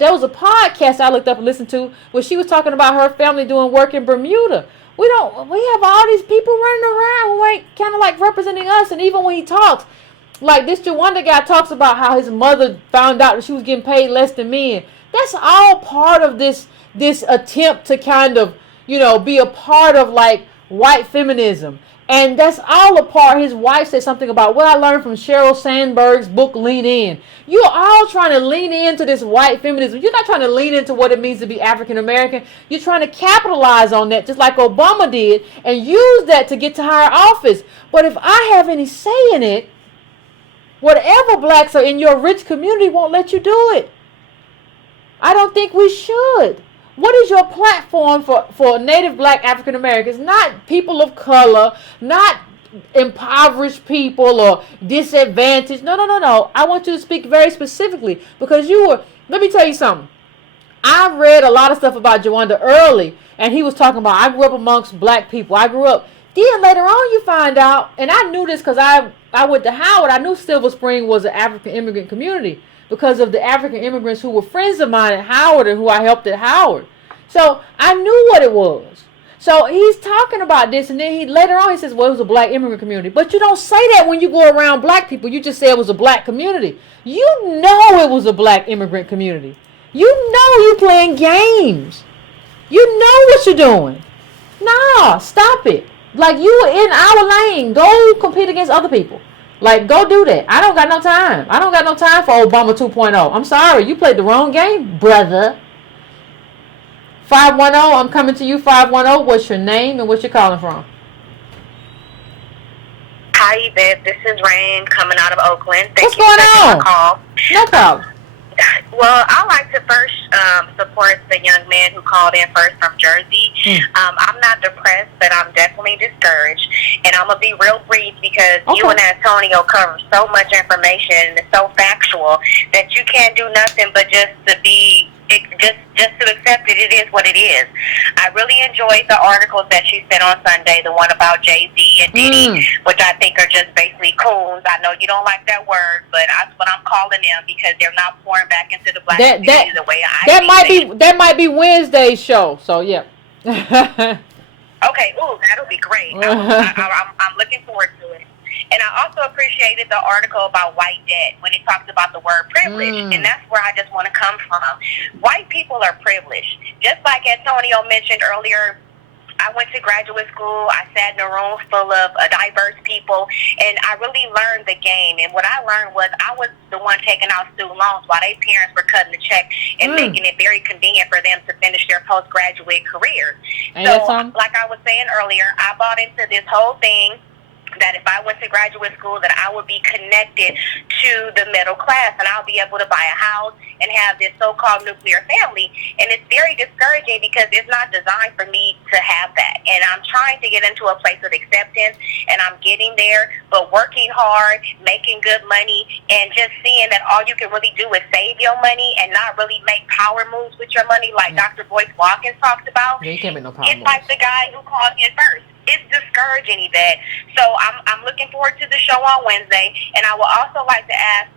there was a podcast I looked up and listened to where she was talking about her family doing work in Bermuda. We have all these people running around who ain't kind of like representing us. And even when he talks, Like this Jawanda guy talks about how his mother found out that she was getting paid less than men. That's all part of this attempt to kind of, be a part of like white feminism. And that's all a part. His wife said something about what I learned from Sheryl Sandberg's book, Lean In. You're all trying to lean into this white feminism. You're not trying to lean into what it means to be African American. You're trying to capitalize on that, just like Obama did, and use that to get to higher office. But if I have any say in it, whatever blacks are in your rich community won't let you do it. I don't think we should. What is your platform for Native Black African Americans? Not people of color, not impoverished people or disadvantaged. No. I want you to speak very specifically because let me tell you something. I read a lot of stuff about Jawanda early, and he was talking about, I grew up amongst black people. Then later on you find out, and I knew this because I went to Howard. I knew Silver Spring was an African immigrant community because of the African immigrants who were friends of mine at Howard and who I helped at Howard. So I knew what it was. So he's talking about this, and then later on he says, well, it was a black immigrant community. But you don't say that when you go around black people. You just say it was a black community. You know it was a black immigrant community. You know you're playing games. You know what you're doing. Nah, stop it. Like, you were in our lane. Go compete against other people. Like, go do that. I don't got no time. I don't got no time for Obama 2.0. I'm sorry. You played the wrong game, brother. 510, I'm coming to you. 510, what's your name and what you calling from? Hi, Yvette. This is Rain coming out of Oakland. What's going on? Call. No problem. Well, I like to first support the young man who called in first from Jersey. I'm not depressed, but I'm definitely discouraged. And I'm going to be real brief because you and Antonio cover so much information and it's so factual that you can't do nothing but just to accept it. It is what it is. I really enjoyed the articles that she sent on Sunday, the one about Jay-Z and Diddy, which I think are just basically coons. I know you don't like that word, but that's what I'm calling them because they're not pouring back into the black community the way that might be Wednesday's show. So yeah. Okay, that'll be great. I'm looking forward to it. And I also appreciated the article about white debt when it talks about the word privilege. And that's where I just want to come from. White people are privileged. Just like Antonio mentioned earlier, I went to graduate school. I sat in a room full of diverse people, and I really learned the game. And what I learned was I was the one taking out student loans while their parents were cutting the check and making it very convenient for them to finish their postgraduate career. So, like I was saying earlier, I bought into this whole thing that if I went to graduate school that I would be connected to the middle class and I'll be able to buy a house and have this so-called nuclear family. And it's very discouraging because it's not designed for me to have that. And I'm trying to get into a place of acceptance and I'm getting there, but working hard, making good money, and just seeing that all you can really do is save your money and not really make power moves with your money like Dr. Boyce Watkins talked about. Yeah, you can't make no power moves. It's like the guy who called in first. It's discouraging, Yvette. So I'm looking forward to the show on Wednesday, and I would also like to ask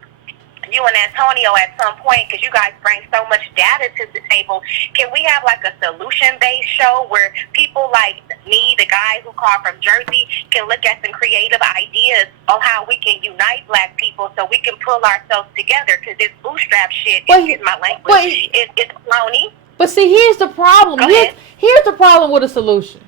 you and Antonio at some point, because you guys bring so much data to the table, can we have like a solution-based show where people like me, the guy who called from Jersey, can look at some creative ideas on how we can unite black people so we can pull ourselves together? Because this bootstrap shit, is my language, it's phony. But see, here's the problem. Here's the problem with a solution.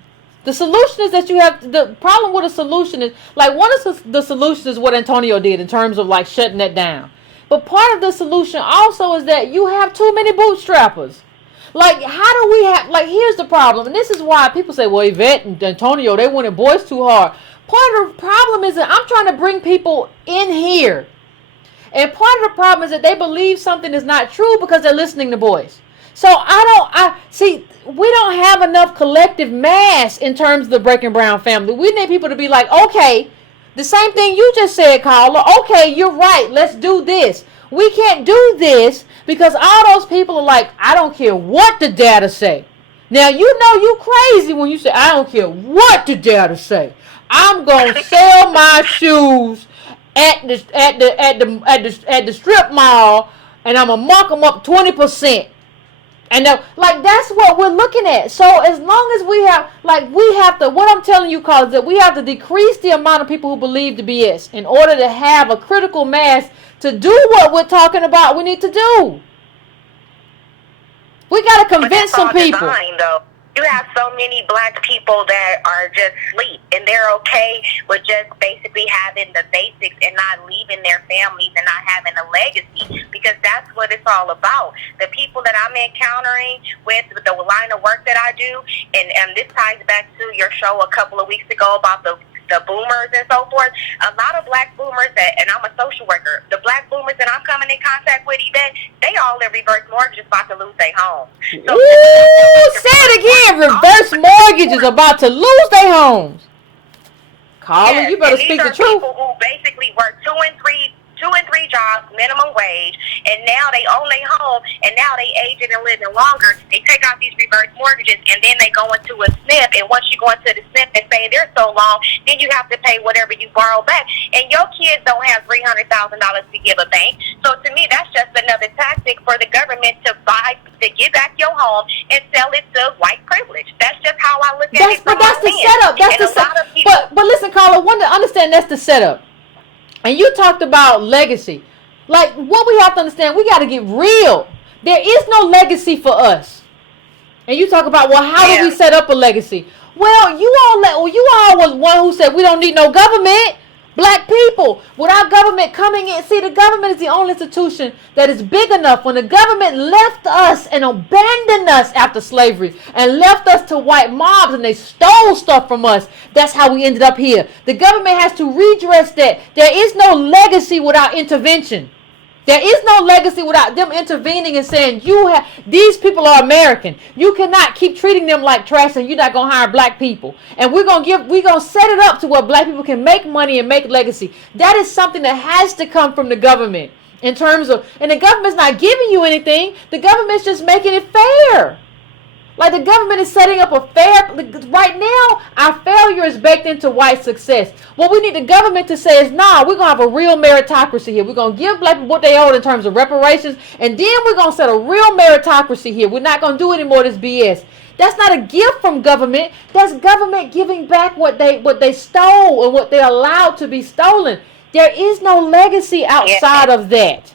The solution is that the problem with a solution is, like, one of the solutions is what Antonio did in terms of, like, shutting that down. But part of the solution also is that you have too many bootstrappers. Like, how do we have, like, here's the problem. And this is why people say, well, Yvette and Antonio, they wanted boys too hard. Part of the problem is that I'm trying to bring people in here. And part of the problem is that they believe something is not true because they're listening to boys. So we don't have enough collective mass in terms of the Breaking Brown family. We need people to be like, okay, the same thing you just said, caller. Okay, you're right. Let's do this. We can't do this because all those people are like, I don't care what the data say. Now, you know you crazy when you say, I don't care what the data say. I'm going to sell my shoes at the strip mall and I'm going to mark them up 20%. And like that's what we're looking at. So as long as we have to, what I'm telling you, Carl, is that we have to decrease the amount of people who believe the BS in order to have a critical mass to do what we're talking about we need to do. We got to convince some people. Design, though. You have so many black people that are just asleep, and they're okay with just basically having the basics and not leaving their families and not having a legacy, because that's what it's all about. The people that I'm encountering with the line of work that I do, and this ties back to your show a couple of weeks ago about the boomers and so forth. A lot of black boomers and I'm a social worker, the black boomers that I'm coming in contact with, Yvette, they all in reverse mortgages about to lose their homes. So, ooh, say it again. Reverse mortgages about to lose their homes. Carla, you better speak the truth. People who basically work two and three jobs, minimum wage, and now they own their home, and now they aging and living longer. They take out these reverse mortgages, and then they go into a SNP, and once you go into the SNP and stay there so long, then you have to pay whatever you borrow back. And your kids don't have $300,000 to give a bank. So to me, that's just another tactic for the government to get back your home and sell it to white privilege. That's just how I look at it. But that's the setup. That's the setup. But listen, Carla, one to understand that's the setup. And you talked about legacy. Like, what we have to understand, we got to get real. There is no legacy for us. And you talk about, well, how do we set up a legacy? Well, you all was one who said we don't need no government. Black people, without government coming in. See, the government is the only institution that is big enough. When the government left us and abandoned us after slavery and left us to white mobs and they stole stuff from us, that's how we ended up here. The government has to redress that. There is no legacy without intervention. There is no legacy without them intervening and saying, these people are American. You cannot keep treating them like trash, and you're not going to hire black people. And we're going to set it up to where black people can make money and make legacy. That is something that has to come from the government in terms of, and the government's not giving you anything. The government's just making it fair. Like the government is setting up a fair, right now, our failure is baked into white success. What we need the government to say is, nah, we're going to have a real meritocracy here. We're going to give black people what they owe in terms of reparations, and then we're going to set a real meritocracy here. We're not going to do any more of this BS. That's not a gift from government. That's government giving back what they stole and what they allowed to be stolen. There is no legacy outside of that.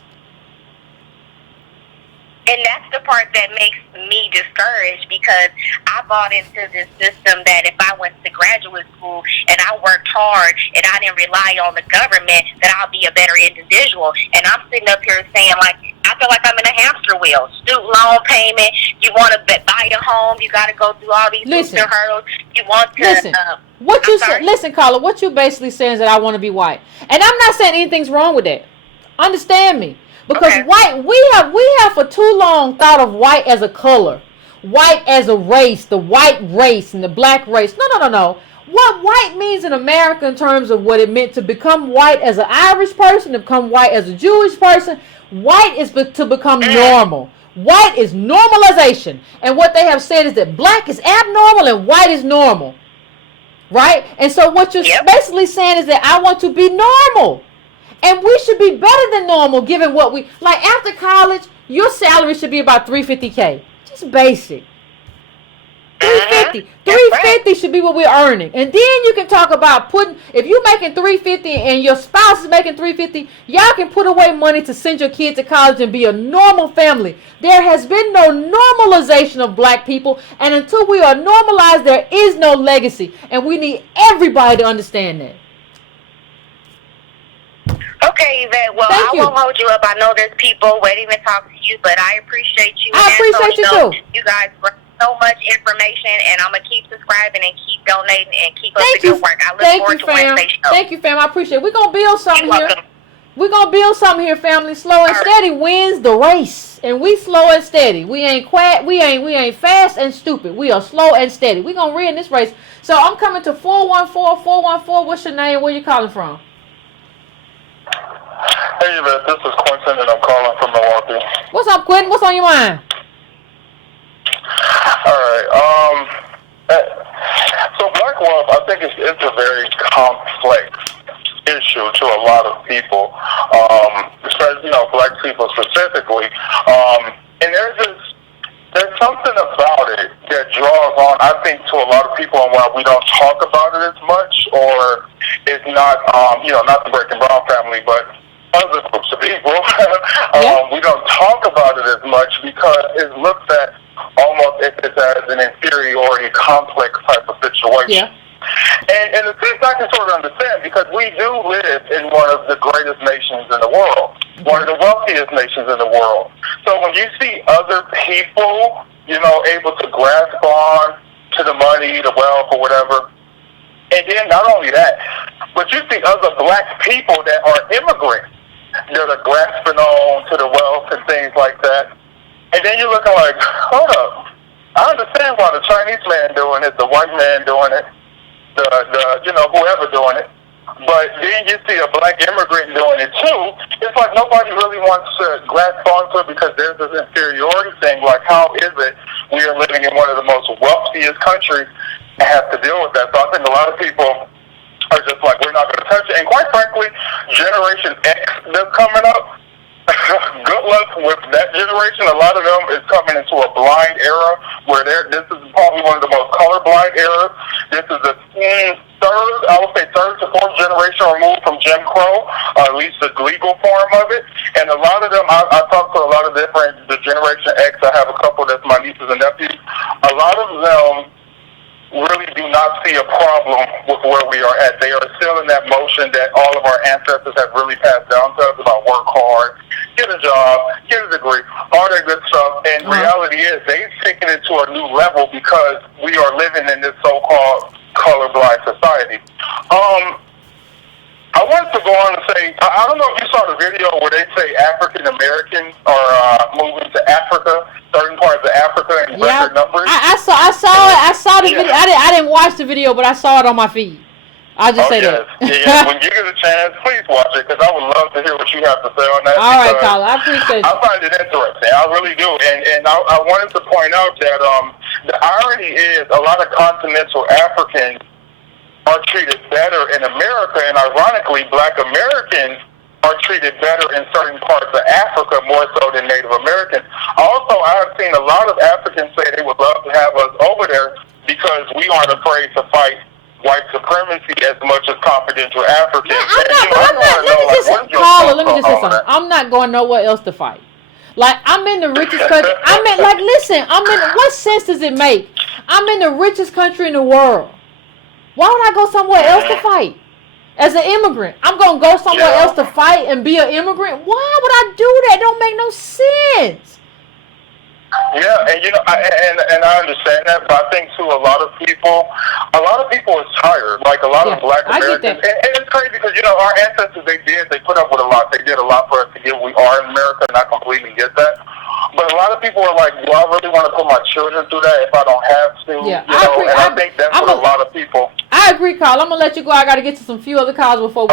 And that's the part that makes me discouraged, because I bought into this system that if I went to graduate school and I worked hard and I didn't rely on the government, that I'll be a better individual. And I'm sitting up here saying, like, I feel like I'm in a hamster wheel. Student loan payment, you want to buy a home, you got to go through all these hurdles. You want to... Listen, Carla, what you basically saying is that I want to be white. And I'm not saying anything's wrong with that. Understand me. Because white, we have for too long thought of white as a color, white as a race, the white race and the black race. No. What white means in America in terms of what it meant to become white as an Irish person, to become white as a Jewish person, white is to become normal. White is normalization. And what they have said is that black is abnormal and white is normal. Right? And so what you're basically saying is that I want to be normal. And we should be better than normal given what we... Like, after college, your salary should be about $350K. Just basic. $350. $350 should be what we're earning. And then you can talk about putting... If you're making $350 and your spouse is making $350, y'all can put away money to send your kids to college and be a normal family. There has been no normalization of black people. And until we are normalized, there is no legacy. And we need everybody to understand that. Okay, Yvette. Well, I won't hold you up. I know there's people waiting to talk to you, but I appreciate you. I appreciate you too. You guys bring so much information, and I'm going to keep subscribing and keep donating and keep up the good work. I look forward to Wednesday's show. Thank you, fam. I appreciate it. We're going to build something here. We're going to build something here, family. Slow and steady wins the race. And we slow and steady. We ain't quiet. We ain't fast and stupid. We are slow and steady. We're going to win this race. So I'm coming to 414-414. What's your name? Where you calling from? Hey, Yvette, this is Quentin, and I'm calling from Milwaukee. What's up, Quentin? What's on your mind? All right. So black wealth, I think it's a very complex issue to a lot of people, especially black people specifically. And there's to a lot of people on why we don't talk about it as much, or it's not, not the Breaking Brown family, but other groups of people. We don't talk about it as much because it's looked at almost as an inferiority complex type of situation. Yeah. And in a sense, I can sort of understand, because we do live in one of the greatest nations in the world, one of the wealthiest nations in the world. So when you see other people, able to grasp on to the money, the wealth, or whatever, and then not only that, but you see other black people that are immigrants that are grasping on to the wealth and things like that, and then you're looking like, hold up, I understand why the Chinese man doing it, the white man doing it, whoever doing it. But then you see a black immigrant doing it too. It's like nobody really wants to grasp onto it because there's this inferiority thing. Like, how is it we are living in one of the most wealthiest countries and have to deal with that? So I think a lot of people are just like, we're not going to touch it. And quite frankly, Generation X that's coming up, good luck with that generation. A lot of them is coming into a blind era where this is probably one of the most colorblind eras. This is the third to fourth generation removed from Jim Crow, or at least the legal form of it. And a lot of them, I talk to a lot of the Generation X. I have a couple that's my nieces and nephews. A lot of them really do not see a problem with where we are at. They are still in that motion that all of our ancestors have really passed down to us about work hard, get a job, get a degree, all that good stuff. And reality is they've taken it to a new level because we are living in this so-called colorblind society. I wanted to go on and say, I don't know if you saw the video where they say African Americans are moving to Africa, certain parts of Africa in record numbers. I saw the video. I didn't watch the video, but I saw it on my feed. I'll just say that. Yeah, when you get a chance, please watch it, because I would love to hear what you have to say on that. All right, Colin, I appreciate it. I find it interesting. I really do. And I wanted to point out that the irony is a lot of continental Africans are treated better in America, and ironically, Black Americans are treated better in certain parts of Africa more so than Native Americans. Also, I have seen a lot of Africans say they would love to have us over there because we aren't afraid to fight white supremacy as much as confidential Africans. Let me just say something. I'm not going nowhere else to fight. Like, I'm in the richest country. What sense does it make? I'm in the richest country in the world. Why would I go somewhere else to fight? As an immigrant, I'm going to go somewhere else to fight and be an immigrant? Why would I do that? It don't make no sense. Yeah, and I understand that, but I think too, a lot of people are tired. Like a lot of Black Americans, and it's crazy because our ancestors, they put up with a lot. They did a lot for us to get where we are in America, and I completely get that. But a lot of people are like, do I really want to put my children through that if I don't have to? Yeah, I agree. And I think that's what a lot of people. I agree, Carl. I'm gonna let you go. I gotta get to some few other calls before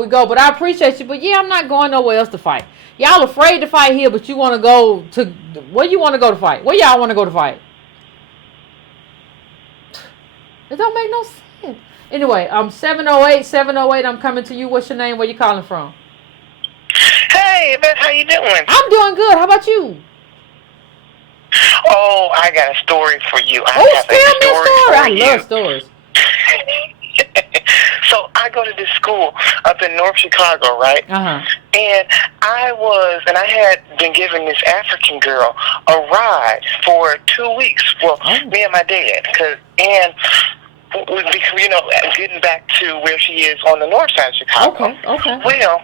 we go. But I appreciate you. But yeah, I'm not going nowhere else to fight. Y'all afraid to fight here, but you want to go to where you want to go to fight? Where y'all want to go to fight? It don't make no sense. Anyway, 708. I'm coming to you. What's your name? Where you calling from? Hey, Yvette, how you doing? I'm doing good. How about you? Oh, I got a story for you. Tell me a story. I love stories. So I go to this school up in North Chicago, right? And I had been giving this African girl a ride for 2 weeks. Well, me and my dad, because getting back to where she is on the north side of Chicago. Okay. Well,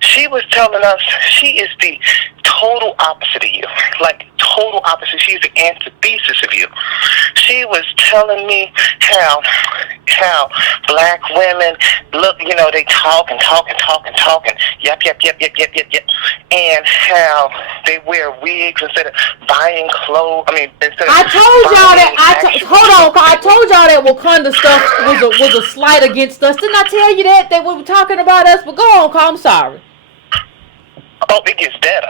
she was telling us she is the total opposite of you. Like, total opposite. She's the antithesis of you. She was telling me how Black women look, they talk and talk and talk and talk and yep, and how they wear wigs instead of buying clothes. I told y'all that Wakanda stuff was a slight against us. Didn't I tell you that we were talking about us? But go on, Carl. I'm sorry. Oh, it gets better.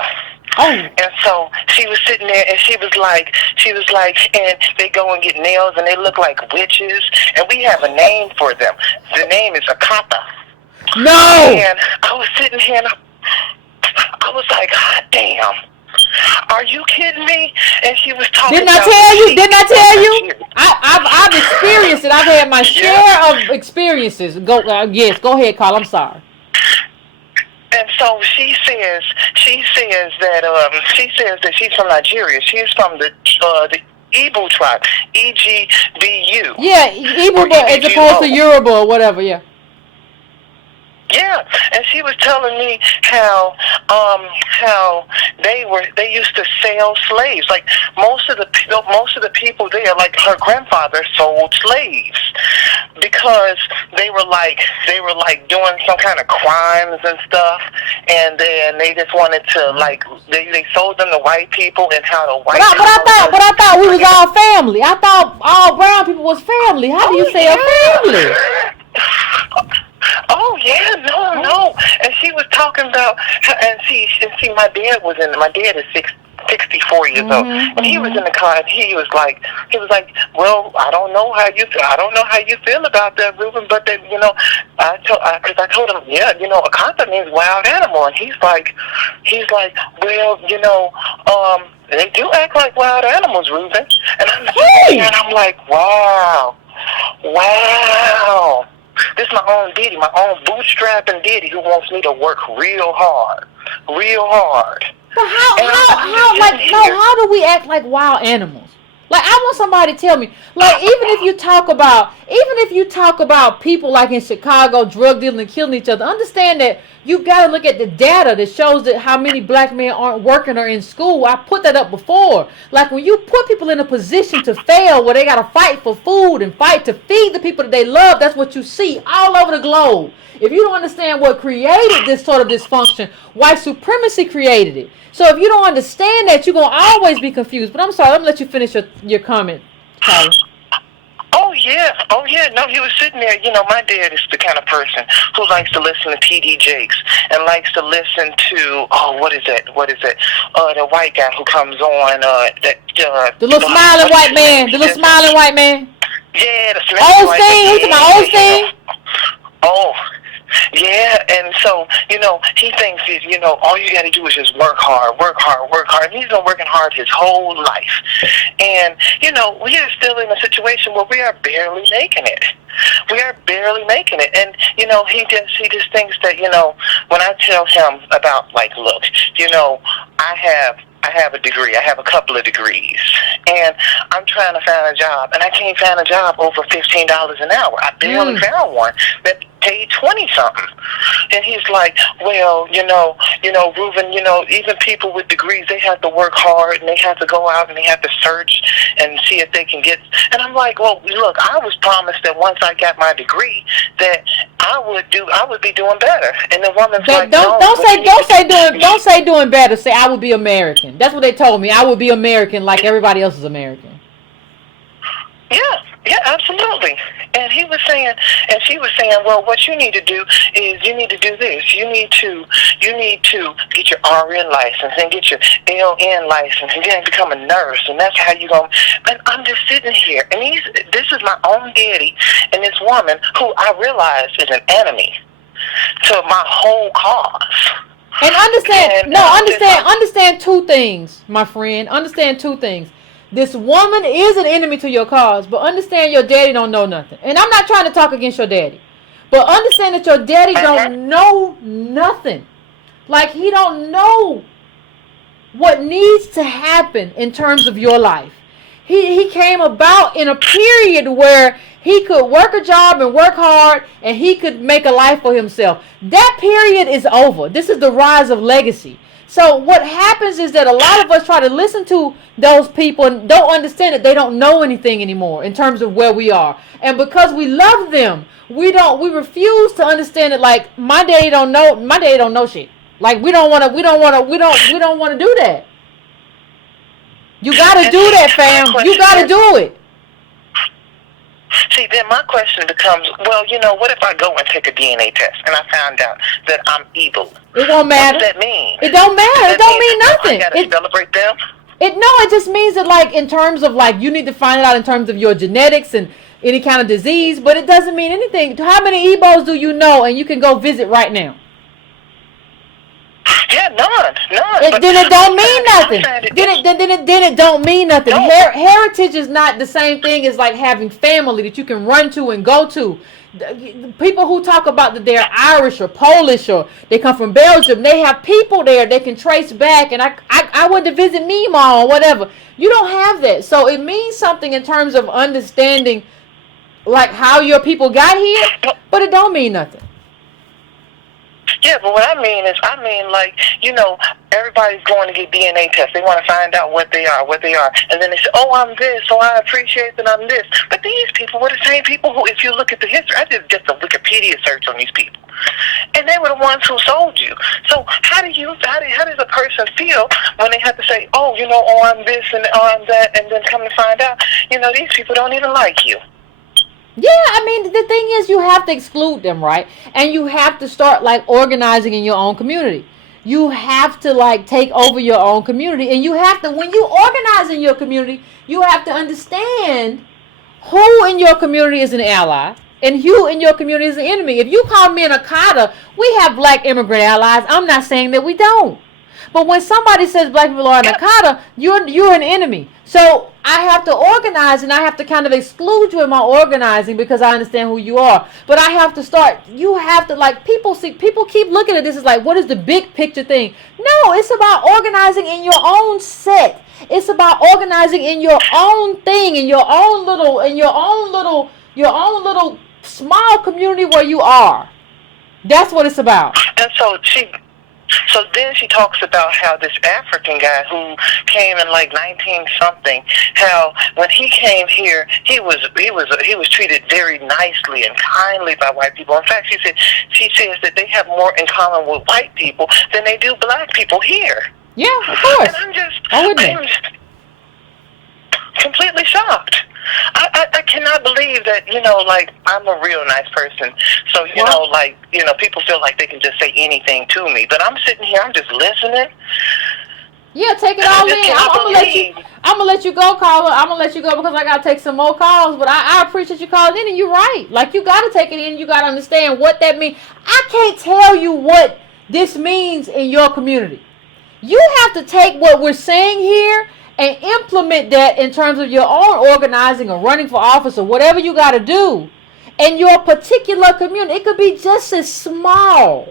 Oh. And so she was sitting there, and she was like, and they go and get nails, and they look like witches, and we have a name for them. The name is Akata. No. And I was sitting here, and I was like, God damn. Are you kidding me? And she was talking. Didn't I tell you? Didn't I tell you? I've experienced it. I've had my share of experiences. Yes, go ahead, Carl. I'm sorry. And so she says that she's from Nigeria. She's from the Igbo tribe, EGBU. Yeah, Igbo as opposed to Yoruba or whatever. Yeah. Yeah, and she was telling me how they used to sell slaves. Like most of the people there, like her grandfather sold slaves because they were like doing some kind of crimes and stuff, and then they just wanted to they sold them to white people and how the white. But I thought we was all family. I thought all brown people was family. How do you say a family? Oh yeah, no. And she was talking about, and see, my dad is 64 years old, and he was in the car, and he was like, well, I don't know how you feel about that, Ruben, but then, I told him, yeah, Akanta means wild animal, and he's like, well, they do act like wild animals, Ruben, and I'm like, wow. This is my own daddy, my own bootstrapping daddy who wants me to work real hard. But how do we act like wild animals? Like, I want somebody to tell me, like, even if you talk about people like in Chicago drug dealing and killing each other, understand that you got to look at the data that shows that how many black men aren't working or in school. I put that up before. Like, when you put people in a position to fail where they got to fight for food and fight to feed the people that they love, that's what you see all over the globe. If you don't understand what created this sort of dysfunction, white supremacy created it. So if you don't understand that, you're going to always be confused. But I'm sorry, let me let you finish your comment, Tyler. Oh yeah. No, he was sitting there. My dad is the kind of person who likes to listen to T.D. Jakes and likes to listen to what is it? The white guy who comes on the little smiling white man. The little smiling white man. Yeah, the smiling white man. Who's my old thing? Oh. Yeah, and so, he thinks that, all you got to do is just work hard. And he's been working hard his whole life. And, we are still in a situation where we are barely making it. And, he just thinks that, when I tell him about, look, I have a degree. I have a couple of degrees. And I'm trying to find a job. And I can't find a job over $15 an hour. I barely found one that paid 20-something. And he's like, well, Reuben, even people with degrees, they have to work hard and they have to go out and they have to search and see if they can get. And I'm like, well, look, I was promised that once I got my degree that I would be doing better. And the woman's like, don't say doing better. Say I would be American. That's what they told me. I would be American like everybody else is American. Yeah, absolutely. And she was saying, well, what you need to do is you need to do this. You need to get your RN license and get your LN license and then become a nurse. And that's how you go. And I'm just sitting here. And this is my own daddy and this woman who I realize is an enemy to my whole cause. And understand two things, my friend. Understand two things. This woman is an enemy to your cause, but understand your daddy don't know nothing. And I'm not trying to talk against your daddy, but understand that your daddy don't know nothing. Like, he don't know what needs to happen in terms of your life. He came about in a period where he could work a job and work hard and he could make a life for himself. That period is over. This is the rise of legacy. So what happens is that a lot of us try to listen to those people and don't understand that they don't know anything anymore in terms of where we are. And because we love them, we refuse to understand it. Like, my daddy don't know shit. Like, we don't want to do that. You got to do that, fam. You got to do it. See, then my question becomes, well, what if I go and take a DNA test and I found out that I'm evil? It won't matter. What does that mean? It don't matter. It don't mean nothing. I gotta celebrate them? It just means that, like, in terms of, like, you need to find it out in terms of your genetics and any kind of disease, but it doesn't mean anything. How many Igbos do you know and you can go visit right now? Yeah, none. Then it don't mean nothing. Then it don't mean nothing. No. Heritage is not the same thing as like having family that you can run to and go to. People who talk about that they're Irish or Polish or they come from Belgium, they have people there they can trace back. And I went to visit Meemaw or whatever. You don't have that, so it means something in terms of understanding like how your people got here, but it don't mean nothing. Yeah, but what I mean is, like, you know, everybody's going to get DNA tests. They want to find out what they are. And then they say, oh, I'm this, so I appreciate that I'm this. But these people were the same people who, if you look at the history, I did just a Wikipedia search on these people. And they were the ones who sold you. So how does a person feel when they have to say, oh, you know, oh, I'm this and oh, I'm that, and then come to find out, you know, these people don't even like you. Yeah, I mean, the thing is you have to exclude them, right? And you have to start, like, organizing in your own community. You have to, like, take over your own community. And you have to, when you organize in your community, you have to understand who in your community is an ally and who in your community is an enemy. If you call me an Akata, we have black immigrant allies. I'm not saying that we don't. But when somebody says black people are an Akata, you're an enemy. So I have to organize, and I have to kind of exclude you in my organizing because I understand who you are. But I have to start. You have to, like, people keep looking at this as like, what is the big picture thing? No, it's about organizing in your own set. It's about organizing in your own thing, in your own little small community where you are. That's what it's about. And so then she talks about how this African guy who came in like 19-something, how when he came here, he was treated very nicely and kindly by white people. In fact, she says that they have more in common with white people than they do black people here. Yeah, of course. And I'm completely shocked. I cannot believe that, you know, like, I'm a real nice person. So, you know, like, you know, people feel like they can just say anything to me. But I'm sitting here, I'm just listening. Yeah, take it all in. I'm gonna let you go, caller. I'm gonna let you go because I gotta take some more calls. But I appreciate you calling in, and you're right. Like, you gotta take it in. You gotta understand what that means. I can't tell you what this means in your community. You have to take what we're saying here and implement that in terms of your own organizing or running for office or whatever you got to do in your particular community. It could be just as small.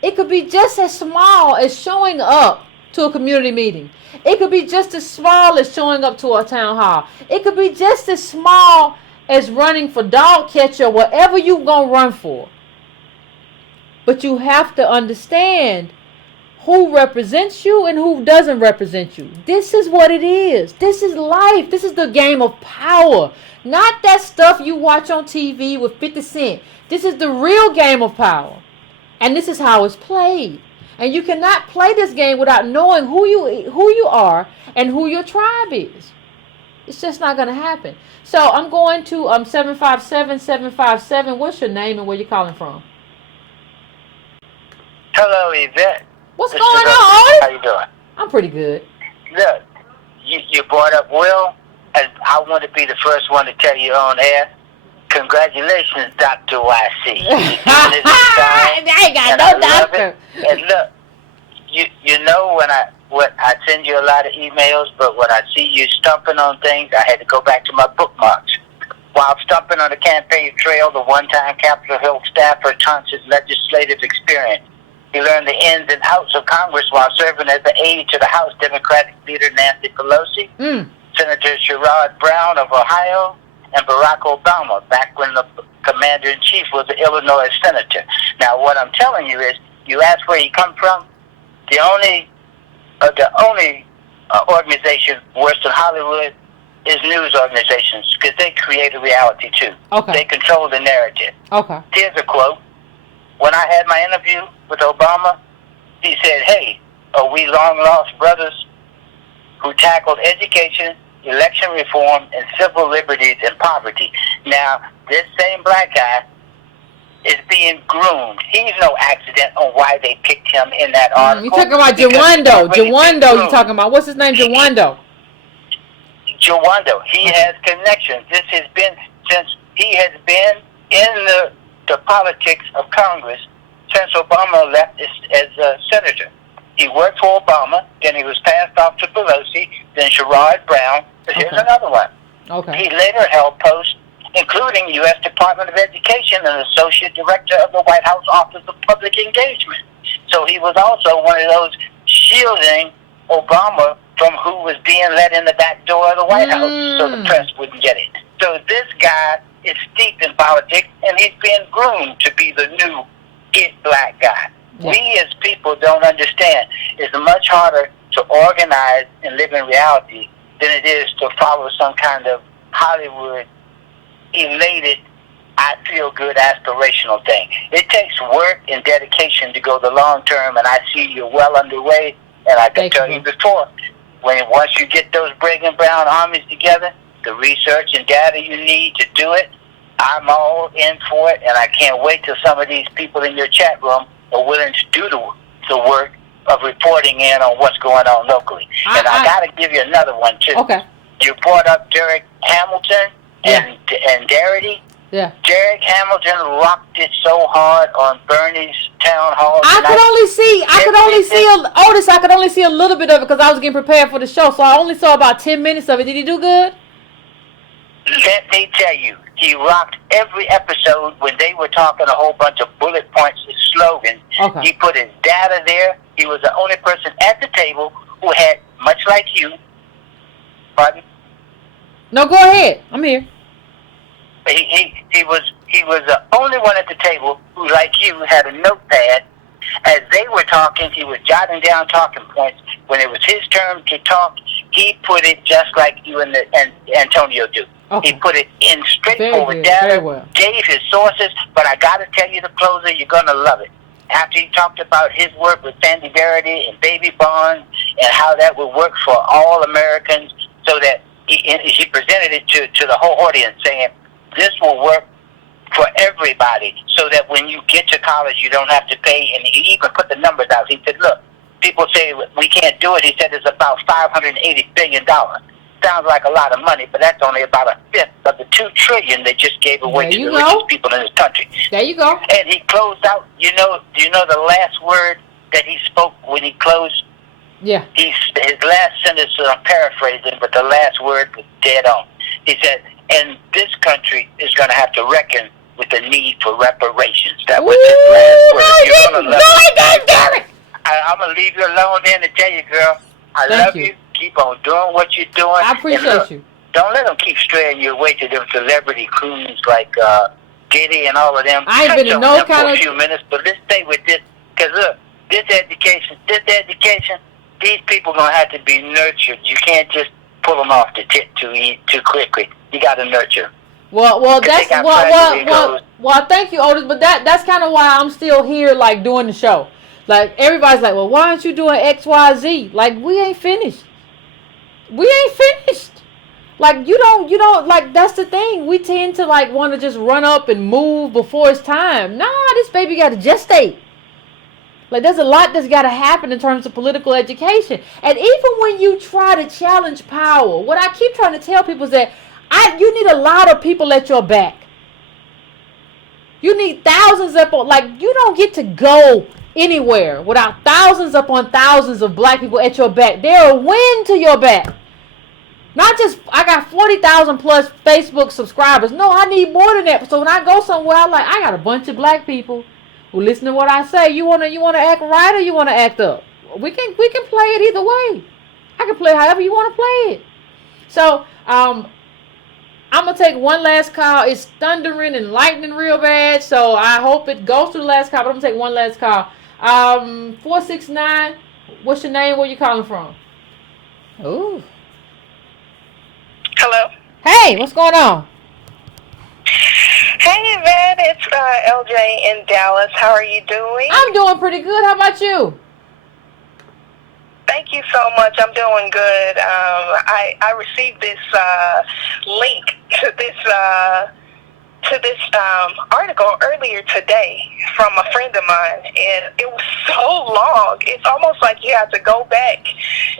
It could be just as small as showing up to a community meeting. It could be just as small as showing up to a town hall. It could be just as small as running for dog catcher, whatever you're going to run for. But you have to understand who represents you and who doesn't represent you. This is what it is. This is life. This is the game of power. Not that stuff you watch on TV with 50 Cent. This is the real game of power. And this is how it's played. And you cannot play this game without knowing who you are and who your tribe is. It's just not going to happen. So I'm going to 757-757. What's your name and where you calling from? Hello, Yvette. What's going on? How you doing? I'm pretty good. Look, you brought up Will, and I want to be the first one to tell you on air, congratulations, Dr. YC. I ain't got no doctor. And look, you know when I send you a lot of emails, but when I see you stumping on things, I had to go back to my bookmarks. While stumping on the campaign trail, the one-time Capitol Hill staffer taunts his legislative experience. He learned the ins and outs of Congress while serving as the aide to the House Democratic leader Nancy Pelosi, Senator Sherrod Brown of Ohio, and Barack Obama, back when the commander-in-chief was an Illinois senator. Now, what I'm telling you is, you ask where he come from, the only organization worse than Hollywood is news organizations, because they create a reality, too. Okay. They control the narrative. Okay. Here's a quote. When I had my interview with Obama, he said, hey, are we long-lost brothers who tackled education, election reform, and civil liberties and poverty? Now, this same black guy is being groomed. He's no accident on why they picked him in that article. You're talking about Jawando. Jawando, you're talking about. What's his name? Jawando. Jawando. He has connections. This has been since he has been in the politics of Congress since Obama left as a senator. He worked for Obama, then he was passed off to Pelosi, then Sherrod Brown. But here's another one. Okay. He later held posts, including U.S. Department of Education and Associate Director of the White House Office of Public Engagement. So he was also one of those shielding Obama from who was being let in the back door of the White House so the press wouldn't get it. So this guy is steeped in politics, and he's being groomed to be the new it black guy. Yeah. We as people don't understand. It's much harder to organize and live in reality than it is to follow some kind of Hollywood elated, I feel good aspirational thing. It takes work and dedication to go the long term, and I see you're well underway. And I can tell you before, once you get those Bregan Brown armies together, the research and data you need to do it, I'm all in for it, and I can't wait till some of these people in your chat room are willing to do the work of reporting in on what's going on locally. I got to give you another one, too. Okay. You brought up Derek Hamilton and Darity. Yeah. Derek Hamilton rocked it so hard on Bernie's town hall. I could only see a little bit of it because I was getting prepared for the show, so I only saw about 10 minutes of it. Did he do good? Let me tell you, he rocked every episode when they were talking a whole bunch of bullet points and slogans. Okay. He put his data there. He was the only person at the table who had, much like you, pardon? No, go ahead. I'm here. He was the only one at the table who, like you, had a notepad. As they were talking, he was jotting down talking points. When it was his turn to talk, he put it just like you and Antonio do. Okay. He put it in straightforward data, gave his sources, but I got to tell you, the closer, you're going to love it. After he talked about his work with Sandy Verity and baby bonds and how that would work for all Americans, so that he presented it to the whole audience, saying, this will work for everybody, so that when you get to college, you don't have to pay. And he even put the numbers out. He said, look, people say we can't do it. He said it's about $580 billion. Sounds like a lot of money, but that's only about a fifth of the $2 trillion they just gave away to the richest people in this country. There you go. And he closed out. Do you know the last word that he spoke when he closed? Yeah. His last sentence, I'm paraphrasing, but the last word was dead on. He said, and this country is going to have to reckon with the need for reparations. That was his last word. You're going to love it. I'm going to leave you alone then to tell you, girl, I love you. Keep on doing what you're doing. I appreciate you. Don't let them keep straying your way to them celebrity crews like Diddy and all of them. I ain't been in no kind for of... a few minutes, but let's stay with this. Because look, this education, these people going to have to be nurtured. You can't just pull them off the tip too quickly. You got to nurture. Well, thank you, Otis. But that's kind of why I'm still here, like doing the show. Like everybody's like, well, why aren't you doing X, Y, Z? Like we ain't finished. Like you don't like. That's the thing. We tend to like want to just run up and move before it's time. Nah, this baby got to gestate. Like there's a lot that's got to happen in terms of political education. And even when you try to challenge power, what I keep trying to tell people is that you need a lot of people at your back. You need thousands you don't get to go anywhere without thousands upon thousands of black people at your back. They're a wind to your back. Not just, I got 40,000 plus Facebook subscribers. No, I need more than that. So when I go somewhere, I got a bunch of black people who listen to what I say. You wanna act right or you wanna act up? We can play it either way. I can play however you wanna play it. So I'm gonna take one last call. It's thundering and lightning real bad, so I hope it goes to the last call. But I'm gonna take one last call. 469. What's your name? Where you calling from? Ooh. Hello. Hey, what's going on? Hey, Yvette. It's LJ in Dallas. How are you doing? I'm doing pretty good. How about you? Thank you so much. I'm doing good. I received this link to this to this article earlier today from a friend of mine, and it was so long. It's almost like you have to go back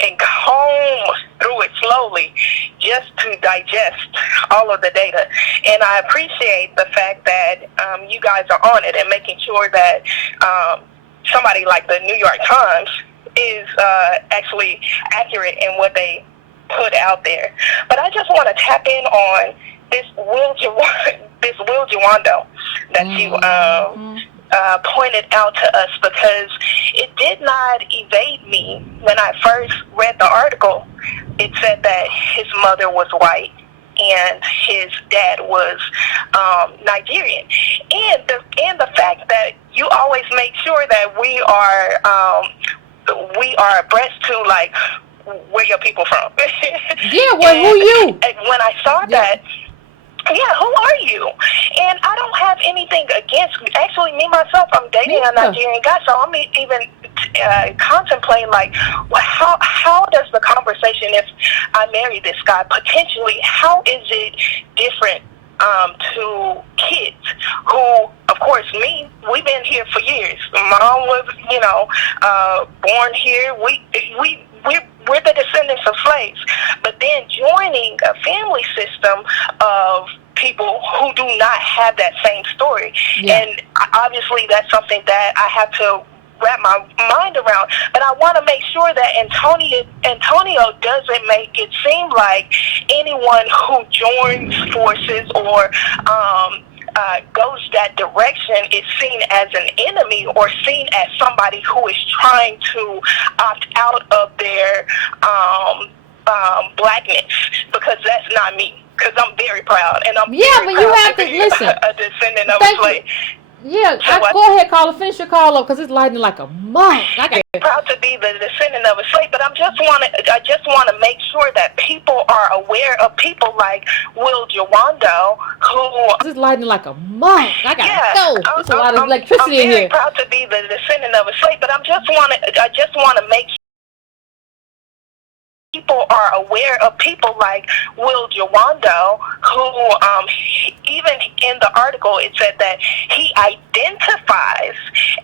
and comb through it slowly just to digest all of the data. And I appreciate the fact that you guys are on it and making sure that somebody like the New York Times is actually accurate in what they put out there. But I just want to tap in on this Will Jawando that you pointed out to us, because it did not evade me when I first read the article. It said that his mother was white and his dad was Nigerian, and the fact that you always make sure that we are abreast to, like, where your people from. Yeah, well, who you? And when I saw that, yeah, who are you? And I don't have anything against, actually, me, myself, I'm dating a Nigerian guy, so I'm even contemplating, like, well, how does the conversation, if I marry this guy, potentially, how is it different to kids who, of course, we've been here for years. Mom was, born here. We're the descendants of slaves, but then joining a family system of people who do not have that same story. Yeah. And obviously that's something that I have to wrap my mind around, but I want to make sure that Antonio doesn't make it seem like anyone who joins forces or goes that direction is seen as an enemy or seen as somebody who is trying to opt out of their blackness, because that's not me. Because I'm very proud, and I'm but you have to listen. A descendant of a slave. Yeah, go ahead, caller. Finish your call up, because it's lightning like a mug. I'm proud to be the descendant of a slave, but I just want to make sure that people are aware of people like Will Jawando, who this is lightning like a mug. I gotta go. There's a lot of electricity in here. I'm very proud to be the descendant of a slave, but I just want to make sure people are aware of people like Will Jawando, who even in the article it said that he identifies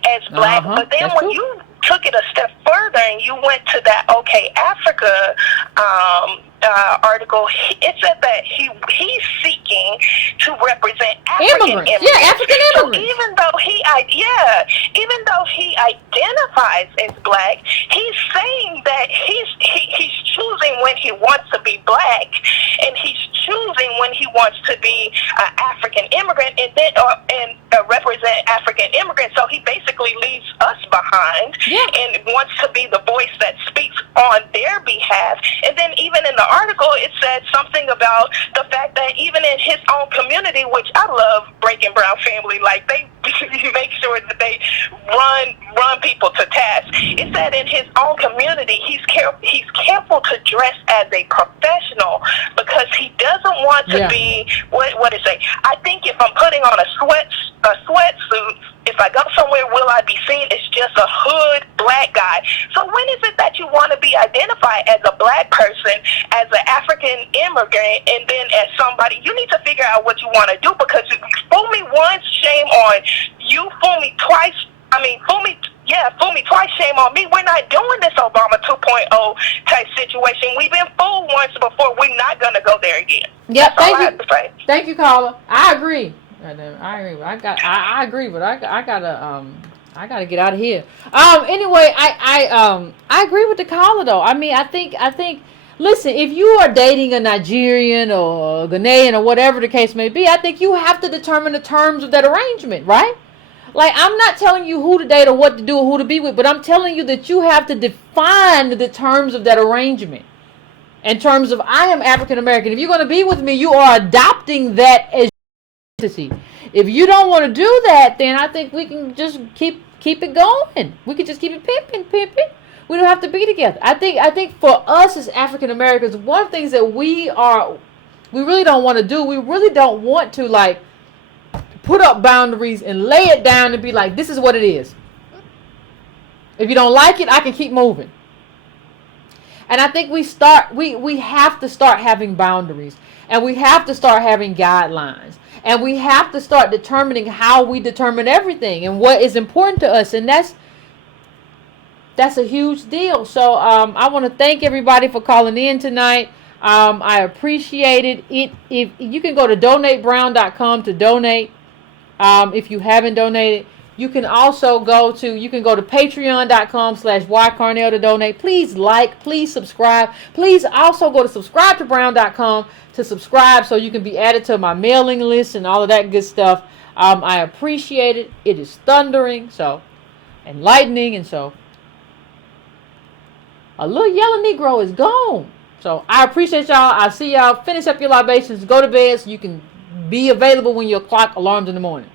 as black, but then when you took it a step further and you went to that OK Africa article, it said that he's seeking to represent African immigrants. Yeah, African immigrants. So even though he identifies as black, he's saying that he's choosing when he wants to be black, and he's choosing when he wants to be an African immigrant, and then represent African immigrants. So he basically leaves us behind and wants to be the voice that speaks on their behalf. And then even in the article, it said something about the fact that even in his own community, which I love Breaking Brown family, like they make sure that they run people to task. It said in his own community, he's careful to dress as a professional, because he doesn't want to be what is it? I think if I'm putting on a sweatsuit, if I go somewhere, will I be seen as just a hood black guy? So when is it that you want to be identified as a black person, as an African immigrant, and then as somebody? You need to figure out what you want to do, because if you fool me once, shame on you. Fool me twice. Fool me twice, shame on me. We're not doing this Obama 2.0 type situation. We've been fooled once before. We're not going to go there again. Yep, thank you, caller. I agree. I agree, but I gotta get out of here. Anyway, I agree with the caller though. I think. Listen, if you are dating a Nigerian or a Ghanaian or whatever the case may be, I think you have to determine the terms of that arrangement, right? Like, I'm not telling you who to date or what to do or who to be with, but I'm telling you that you have to define the terms of that arrangement. In terms of, I am African American. If you're going to be with me, you are adopting that as your identity. If you don't want to do that, then I think we can just keep it going. We can just keep it pimping. We don't have to be together. I think for us as African Americans, one of the things that we really don't want to do, we really don't want to, like, put up boundaries and lay it down and be like, this is what it is. If you don't like it, I can keep moving. And I think we have to start having boundaries, and we have to start having guidelines. And we have to start determining how we determine everything and what is important to us. And that's a huge deal. So I want to thank everybody for calling in tonight. I appreciate it. If you can go to donatebrown.com to donate. If you haven't donated, you can also go to patreon.com/ycarnell to donate. Please like, please subscribe. Please also go to subscribetobrown.com to subscribe so you can be added to my mailing list and all of that good stuff. I appreciate it. It is thundering, and lightning, and so a little yellow Negro is gone. So I appreciate y'all. I see y'all. Finish up your libations. Go to bed so you can be available when your clock alarms in the morning.